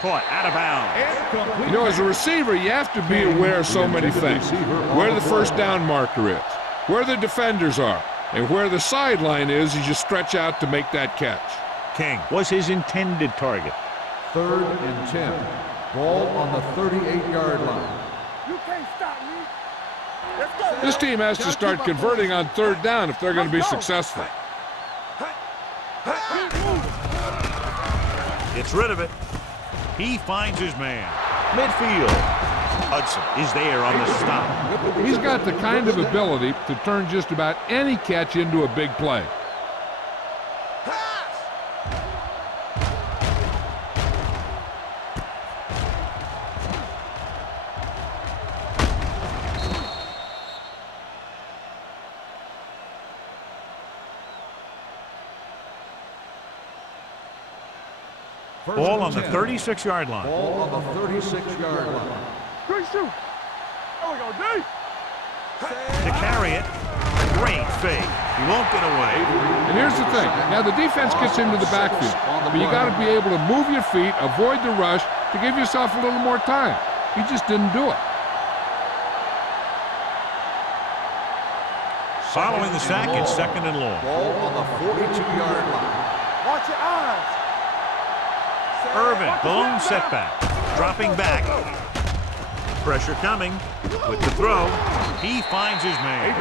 Caught out of bounds. You know, as a receiver, you have to be aware of so many things. Where the first down marker is, where the defenders are, and where the sideline is as you stretch out to make that catch. King was his intended target. Third and 10. Ball on the 38-yard line. You can't stop me. Let's go. This team has to start converting on third down if they're going to be successful. Keep moving. Gets rid of it. He finds his man. Midfield. Hudson is there on the stop. He's got the kind of ability to turn just about any catch into a big play. Ball on the 36-yard line. Ball on the 36-yard line. Good shoot. There we go, D. To carry it. Great fake. He won't get away. And here's the thing. Now, the defense gets into the backfield, but you got to be able to move your feet, avoid the rush, to give yourself a little more time. He just didn't do it. Following the sack, it's second and long. Ball on the 42-yard line. Watch your eyes. Irvin, the lone setback. Dropping back. Pressure coming. With the throw, he finds his man.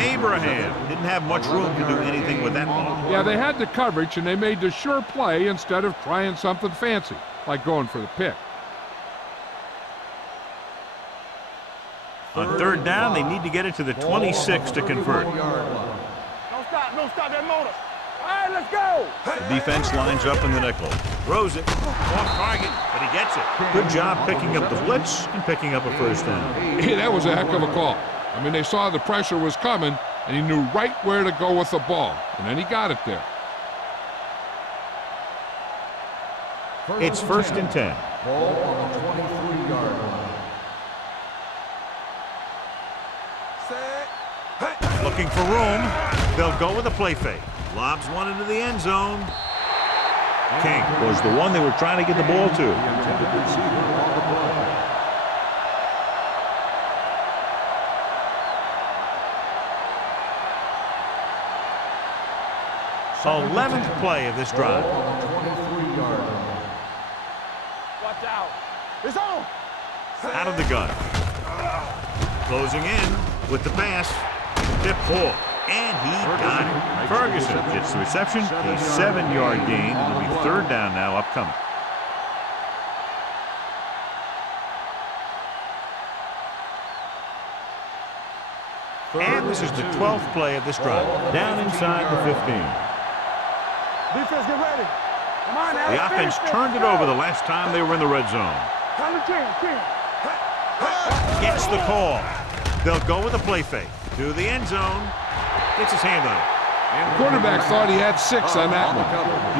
Abraham didn't have much room to do anything with that ball. Yeah, they had the coverage, and they made the sure play instead of trying something fancy, like going for the pick. On third down, they need to get it to the 26 to convert. Don't stop that motor. All right, let's go. The defense lines up in the nickel. Throws it. Off target, but he gets it. Good job picking up the blitz and picking up a first down. Hey, that was a heck of a call. I mean, they saw the pressure was coming, and he knew right where to go with the ball, and then he got it there. It's first and 10. Ball on the 23-yard line. Looking for room. They'll go with a play fake. Lobs one into the end zone. King was the one they were trying to get the ball to. The intended receiver on the play. So 11th play of this drive. Ball on the 23-yard line. Watch out. It's on. Out of the gun. Closing in. With the pass, tip ball, and he got it. Ferguson gets the reception, a 7-yard gain. It'll be third down now upcoming. And this is the 12th play of this drive. Down inside the 15. Defense, get ready. Come on, The offense turned it over the last time they were in the red zone. Gets the call. They'll go with a play fake to the end zone. Gets his hand on it. The quarterback thought he had 6 on that one.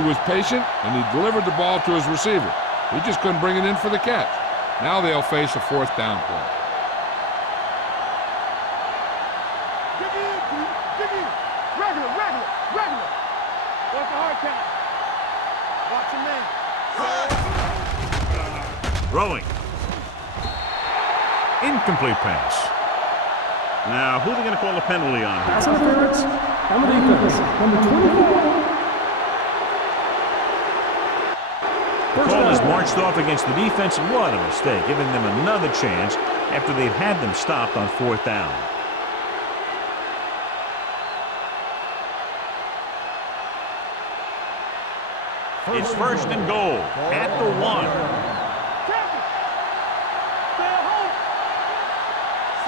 He was patient, and he delivered the ball to his receiver. He just couldn't bring it in for the catch. Now they'll face a 4th down play. Regular. What's the hard count? Watch your man. Throwing. Incomplete pass. Now, who are they going to call a penalty on? Pass interference on the defense. Number 24. The call is marched off against the defense, and what a mistake, giving them another chance after they've had them stopped on 4th down. It's 1st and goal at the 1.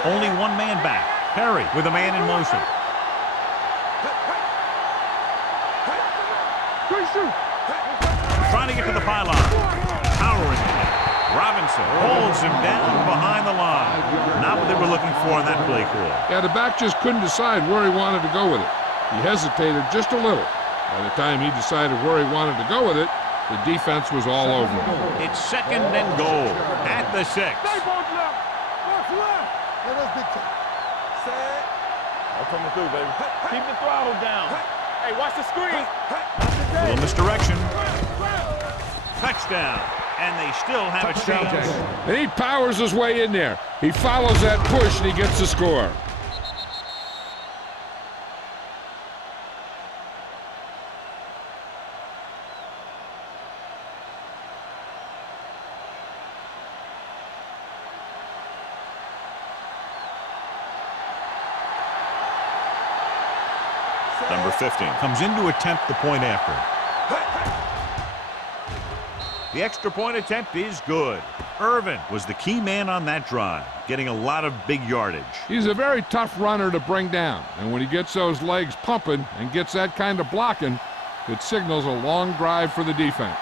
Only one man back. Perry with a man in motion. Trying to get to the pylon. Powering it. Robinson holds him down behind the line. Not what they were looking for on that play call. Yeah, the back just couldn't decide where he wanted to go with it. He hesitated just a little. By the time he decided where he wanted to go with it, the defense was all over him. It's 2nd and goal at the 6. Stay both left. What's left? Yeah, that's big time. Set. I'm coming through, baby. Keep the throttle down. Hey, watch the screen. Little misdirection. Touchdown. And they still have a chance. And he powers his way in there. He follows that push and he gets the score. Number 15 comes in to attempt the point after. The extra point attempt is good. Irvin was the key man on that drive, getting a lot of big yardage. He's a very tough runner to bring down, and when he gets those legs pumping and gets that kind of blocking, it signals a long drive for the defense.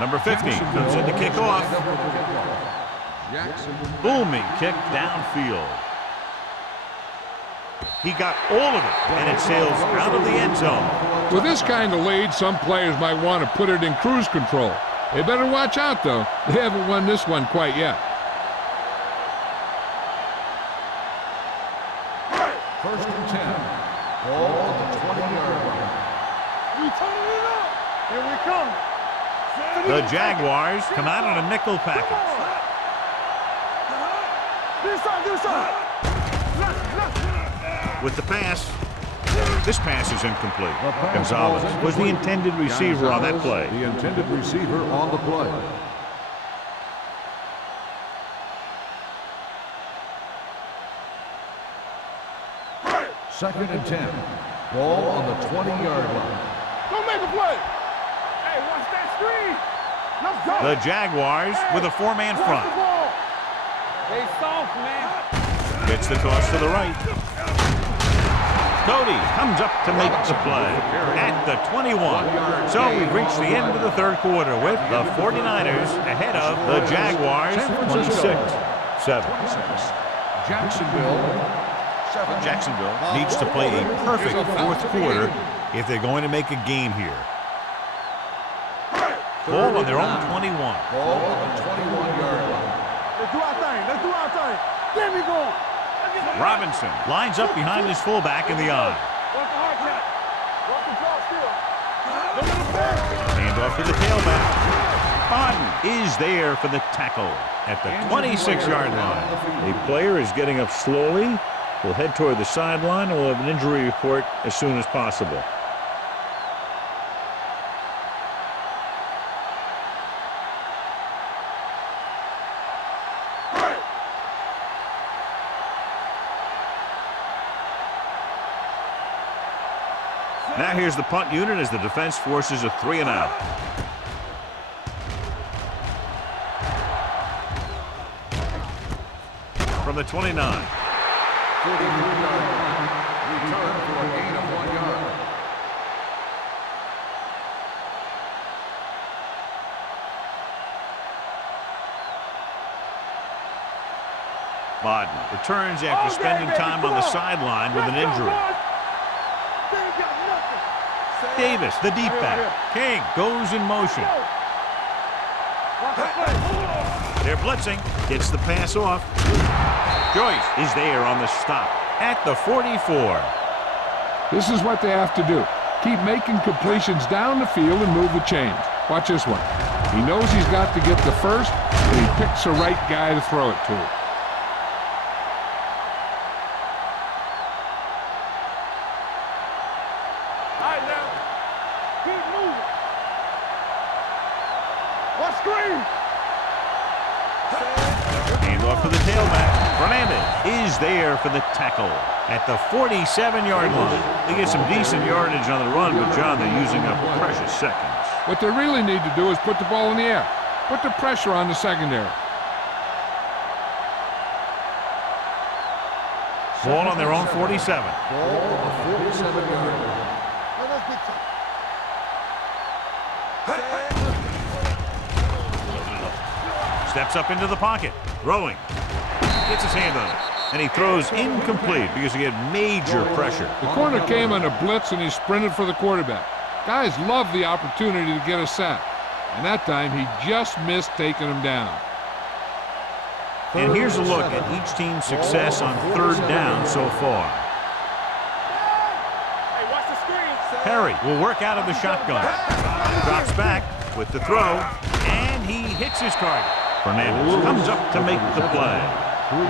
Number 15 comes in to kick off. Booming kick downfield. He got all of it, and it sails out of the end zone. With this kind of lead, some players might want to put it in cruise control. They better watch out, though. They haven't won this one quite yet. 1st and 10. Ball on the 20-yard line. We turn it up. Here we come. The Jaguars come out on a nickel package. This side. With the pass, this pass is incomplete. Gonzalez was the intended receiver on that play. The intended receiver on the play. Second and 10. Ball on the 20-yard line. Don't make a play. Hey, watch that screen. Let's go. The Jaguars with a 4-man front. They soft, man. Gets the toss to the right. Cody comes up to make the play at the 21. So we've reached the end of the 3rd quarter with the 49ers ahead of the Jaguars 26-7. Jacksonville needs to play a perfect 4th quarter if they're going to make a game here. Ball on their own 21. Ball on the 21-yard line. Let's do our thing. There we go. Robinson lines up behind his fullback in the eye. Watch the hard count. Watch the drop still. Hand off to the tailback. Barton is there for the tackle. at the 26-yard line. A player is getting up slowly. Will head toward the sideline and will have an injury report as soon as possible. Now here's the punt unit as the defense forces a 3-and-out. From the 29. 43-yard line. Return for a gain of 1 yard. Bodden returns after spending time on the sideline with an injury. Davis, the deep back. King goes in motion. They're blitzing. Gets the pass off. Joyce is there on the stop at the 44. This is what they have to do. Keep making completions down the field and move the chains. Watch this one. He knows he's got to get the first, and he picks the right guy to throw it to. Off to the tailback. Fernandez is there for the tackle at the 47-yard line. They get some decent yardage on the run, but John, they're using up precious seconds. What they really need to do is put the ball in the air. Put the pressure on the secondary. Ball on their own 47. Ball on the 47-yard line. Steps up into the pocket. Throwing. Gets his hand on it. And he throws incomplete because he had major pressure. The corner came on a blitz and he sprinted for the quarterback. Guys love the opportunity to get a sack. And that time he just missed taking him down. And here's a look at each team's success on third down so far. Perry will work out of the shotgun. Drops back with the throw. And he hits his target. Fernandez comes up to make the play.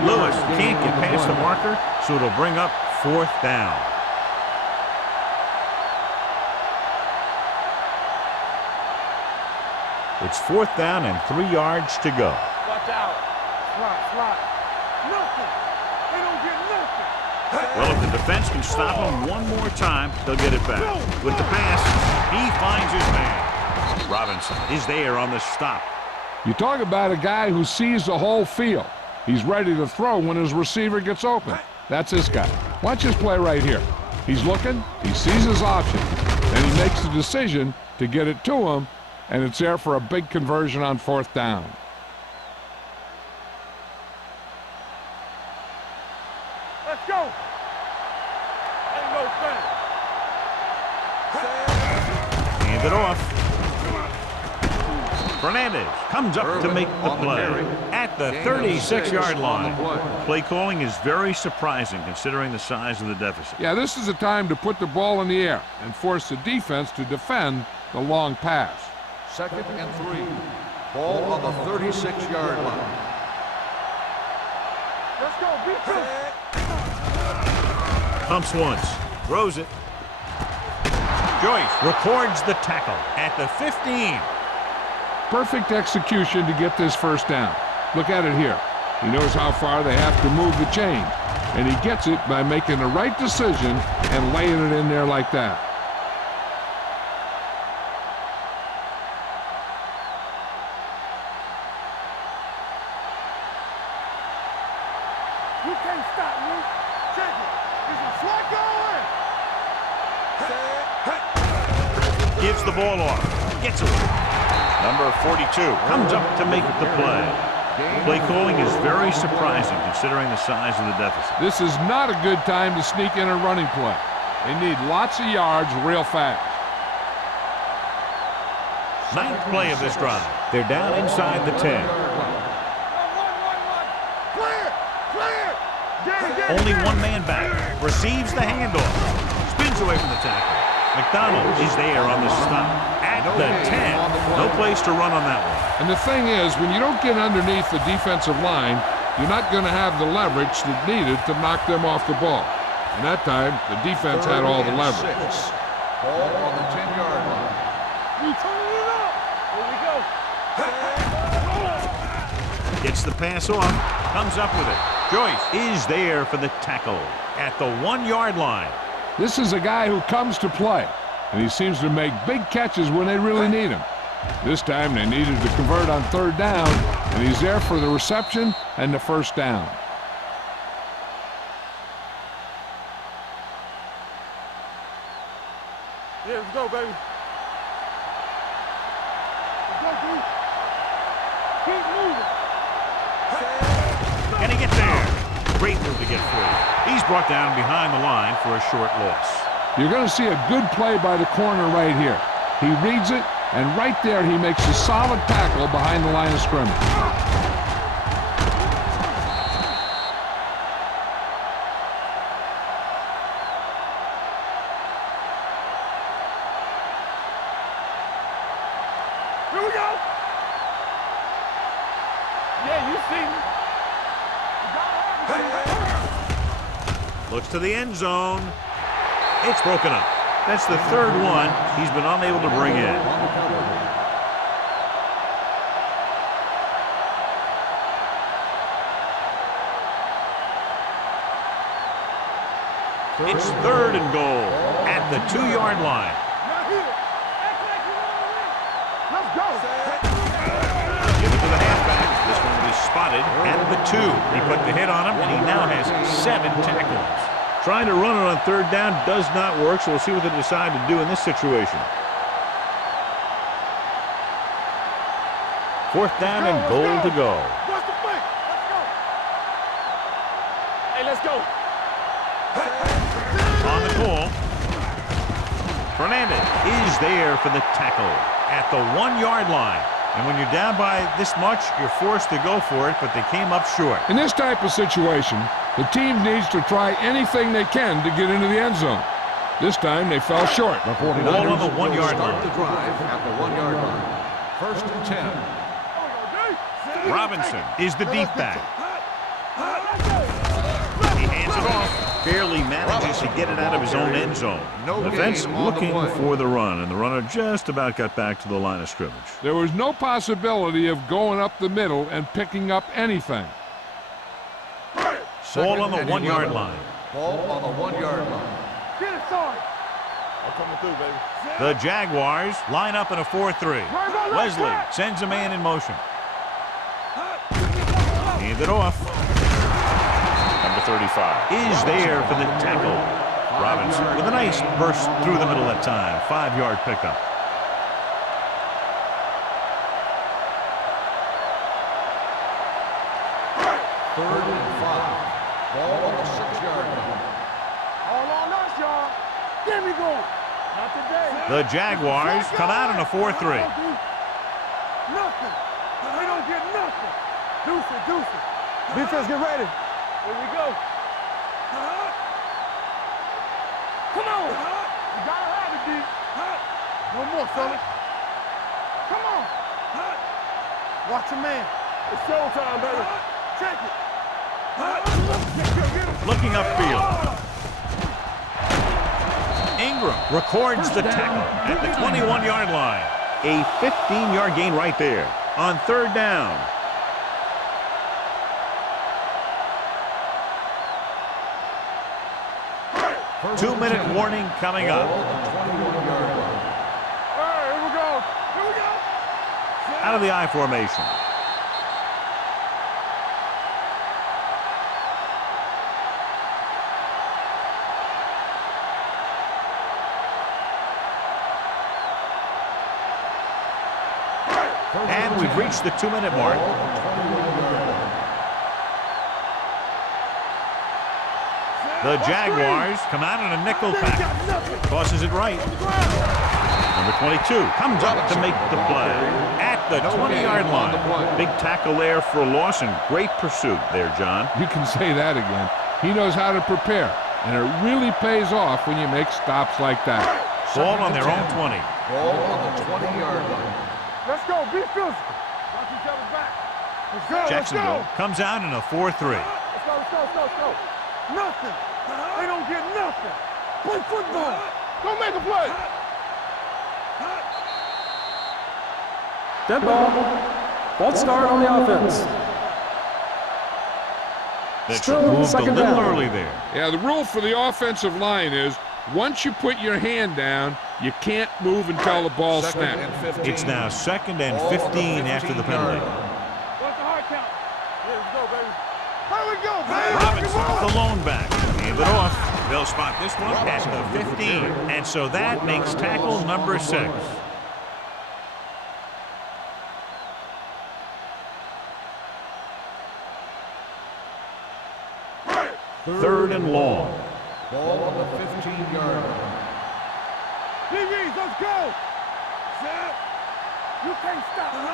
Lewis can't get past the marker, so it'll bring up fourth down. It's fourth down and 3 yards to go. Watch out. Slot. Nothing. They don't get nothing. Well, if the defense can stop him one more time, they'll get it back. With the pass, he finds his man. Robinson is there on the stop. You talk about a guy who sees the whole field. He's ready to throw when his receiver gets open. That's this guy. Watch this play right here. He's looking, he sees his option, and he makes the decision to get it to him, and it's there for a big conversion on fourth down. Let's go. Ain't no thing. Hand it off. Fernandez comes up to make the play at the 36-yard line. Play calling is very surprising considering the size of the deficit. Yeah, this is the time to put the ball in the air and force the defense to defend the long pass. 2nd and 3. Ball on the 36-yard line. Let's go. Pumps once. Throws it. Joyce records the tackle at the 15. Perfect execution to get this first down. Look at it here. He knows how far they have to move the chain, and he gets it by making the right decision and laying it in there like that. You can't stop me. Check it. Is it slot going? Gives the ball off. Gets it. Number 42 comes up to make the play. Play calling is very surprising considering the size of the deficit. This is not a good time to sneak in a running play. They need lots of yards real fast. 9th play of this drive. They're down inside the 10. Clear. Only one man back. Receives the handoff. Spins away from the tackle. McDonald is there on the stop at the 10. on the play. No place to run on that one. And the thing is, when you don't get underneath the defensive line, you're not going to have the leverage that's needed to knock them off the ball. And that time, the defense had all the leverage. Ball on the 10-yard line. We turning it up. Here we go. Gets the pass off, comes up with it. Joyce is there for the tackle at the 1-yard line. This is a guy who comes to play, and he seems to make big catches when they really need him. This time they needed to convert on 3rd down, and he's there for the reception and the 1st down. Yeah, let's go, baby. Let's go, dude. Keep moving. Can he get there? Great move to get free. He's brought down behind the line for a short loss. You're going to see a good play by the corner right here. He reads it, and right there he makes a solid tackle behind the line of scrimmage. Here we go. Yeah, you see me. Looks to the end zone. It's broken up. That's the 3rd one he's been unable to bring in. It's 3rd and goal at the 2-yard line. Not here. Act like you want to win. Let's go. Give it to the halfback. This one was spotted at the 2. He put the hit on him, and he now has 7 tackles. Trying to run it on 3rd down does not work, so we'll see what they decide to do in this situation. 4th down and goal to go. What's the play? Let's go. Hey, let's go. On the call, Fernandez is there for the tackle at the 1-yard line. And when you're down by this much, you're forced to go for it, but they came up short. In this type of situation, the team needs to try anything they can to get into the end zone. This time they fell short. The 49ers Ball on the will 1-yard start line. the drive at the 1-yard line. 1st and 10. Robinson is the deep back. He hands it off. Barely manages to get it out of his own end zone. Defense looking for the run, and the runner just about got back to the line of scrimmage. There was no possibility of going up the middle and picking up anything. Ball on the 1-yard line. Ball on the 1-yard line. Get it, son. I'm coming through, baby. The Jaguars line up in a 4-3. Wesley sends a man in motion. Hand it off. Number 35 is there for the tackle. Robinson with a nice burst through the middle that time. 5-yard pickup. Third and 5. Ball on the 6-yard line. All on us, y'all. Get me going. Not today. The Jaguars come out in a 4-3. Nothing. We don't get nothing. Deuce it. Defense, get ready. Here we go. Come on. You gotta have it, D. No more, fellas. Come on. Watch your man. It's showtime, baby. Take it. Looking upfield. Ingram records the tackle at the 21-yard line. A 15-yard gain right there on 3rd down. Two-minute warning coming up. Here we go. Out of the I formation. And we've reached the 2-minute mark. The Jaguars come out in a nickel pack. Tosses it right. Number 22 comes up to make the play at the 20-yard line. Big tackle there for a loss and great pursuit there, John. You can say that again. He knows how to prepare, and it really pays off when you make stops like that. Ball on their own 20. Ball on the 20-yard line. Let's go. Be physical. Watch each other's back. Let's go. Jacksonville Let's go. comes out in a 4-3. Let's go. Let's go. Let's go. Let's go. Nothing. They don't get nothing. Play football. Go make a play. Dead ball. False start on the offense. That Still moved a second little down. early there. Yeah, the rule for the offensive line is once you put your hand down, you can't move until the ball snaps. It's now 2nd and 15 after the penalty. What's the hard count? Here we go, baby. Here we go, baby. Robinson, the lone back. Hand it off. They'll spot this one at the 15. And so that makes tackle number 6. Third and long. Ball on the 15-yard line. DBs, let's go. Set. You can't stop me.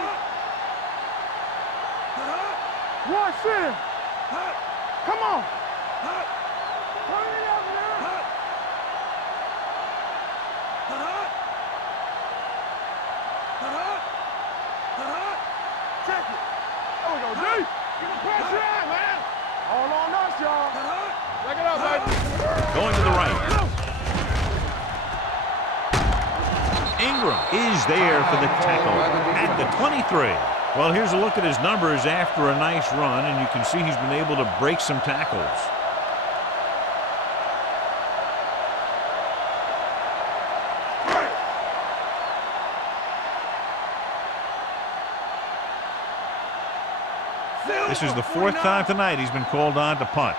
Watch in. Come on. Turn it up now. Check it. There we go, D. Get the pressure out, man. All on us, y'all. Check it out, baby. Going to the right. Ingram is there for the tackle at the 23. Well, here's a look at his numbers after a nice run, and you can see he's been able to break some tackles. This is the 4th time tonight he's been called on to punt.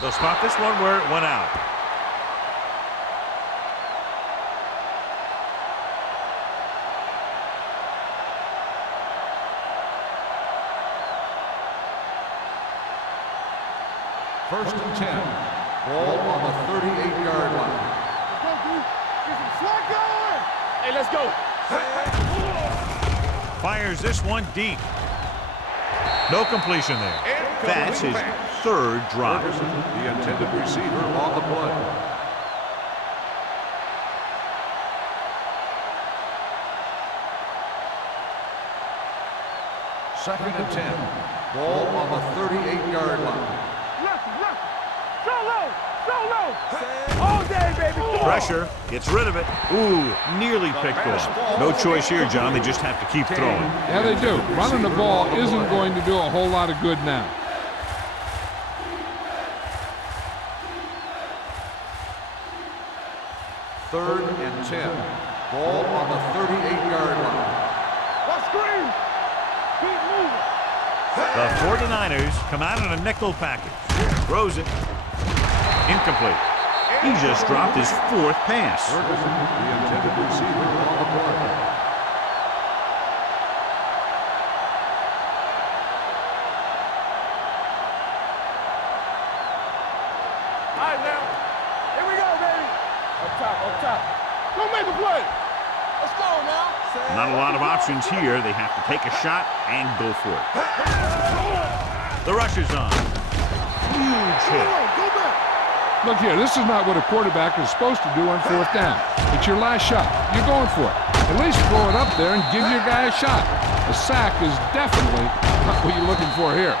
They'll spot this one where it went out. First and 10. Ball on the 38-yard line. Let's go, D. Get some slack going. Hey, let's go. Fires this one deep. No completion there. That's his 3rd drop. The intended receiver on the play. Second and 10. Ball on the 38-yard line. Solo. All day, baby. Come on. Pressure, gets rid of it. Ooh, nearly picked off. No choice here, John. They just have to keep throwing. Yeah, they do. Running the ball isn't going to do a whole lot of good now. Third and 10. Ball on the 38-yard line. Let's screen. Keep moving. The 49ers come out in a nickel package. Throws it. Incomplete. He just dropped his 4th pass. Ferguson, the intended receiver on the play. All right, now. Here we go, baby. Up top. Go make a play. Let's go now. Not a lot of options here. They have to take a shot and go for it. The rush is on. Huge hit. Go back. Look here, this is not what a quarterback is supposed to do on 4th down. It's your last shot. You're going for it. At least throw it up there and give your guy a shot. A sack is definitely not what you're looking for here.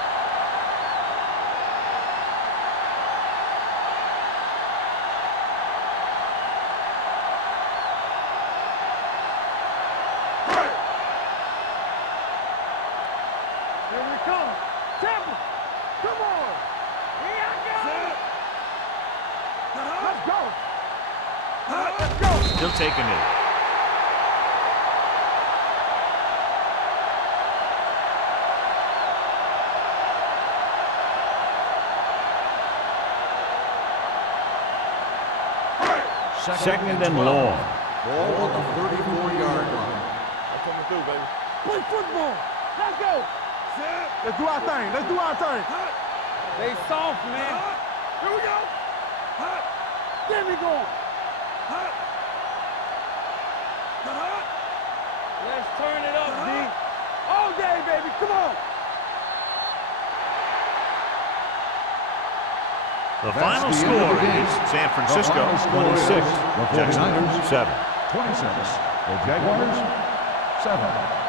Here we come. Temple. Come on. Here I go. Let's go. Let's go. Still taking it. Second and long. Ball on the 34-yard line. I'm coming through, baby. Play football. Let's go. Let's do our thing. They soft, man. Here we go. There we go. Let's turn it up, D. All day, baby. Come on. The final score is San Francisco 26, the 49ers 7. 26. The Jaguars 7.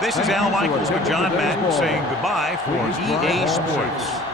This is Al Michaels with John Madden saying goodbye for EA Sports.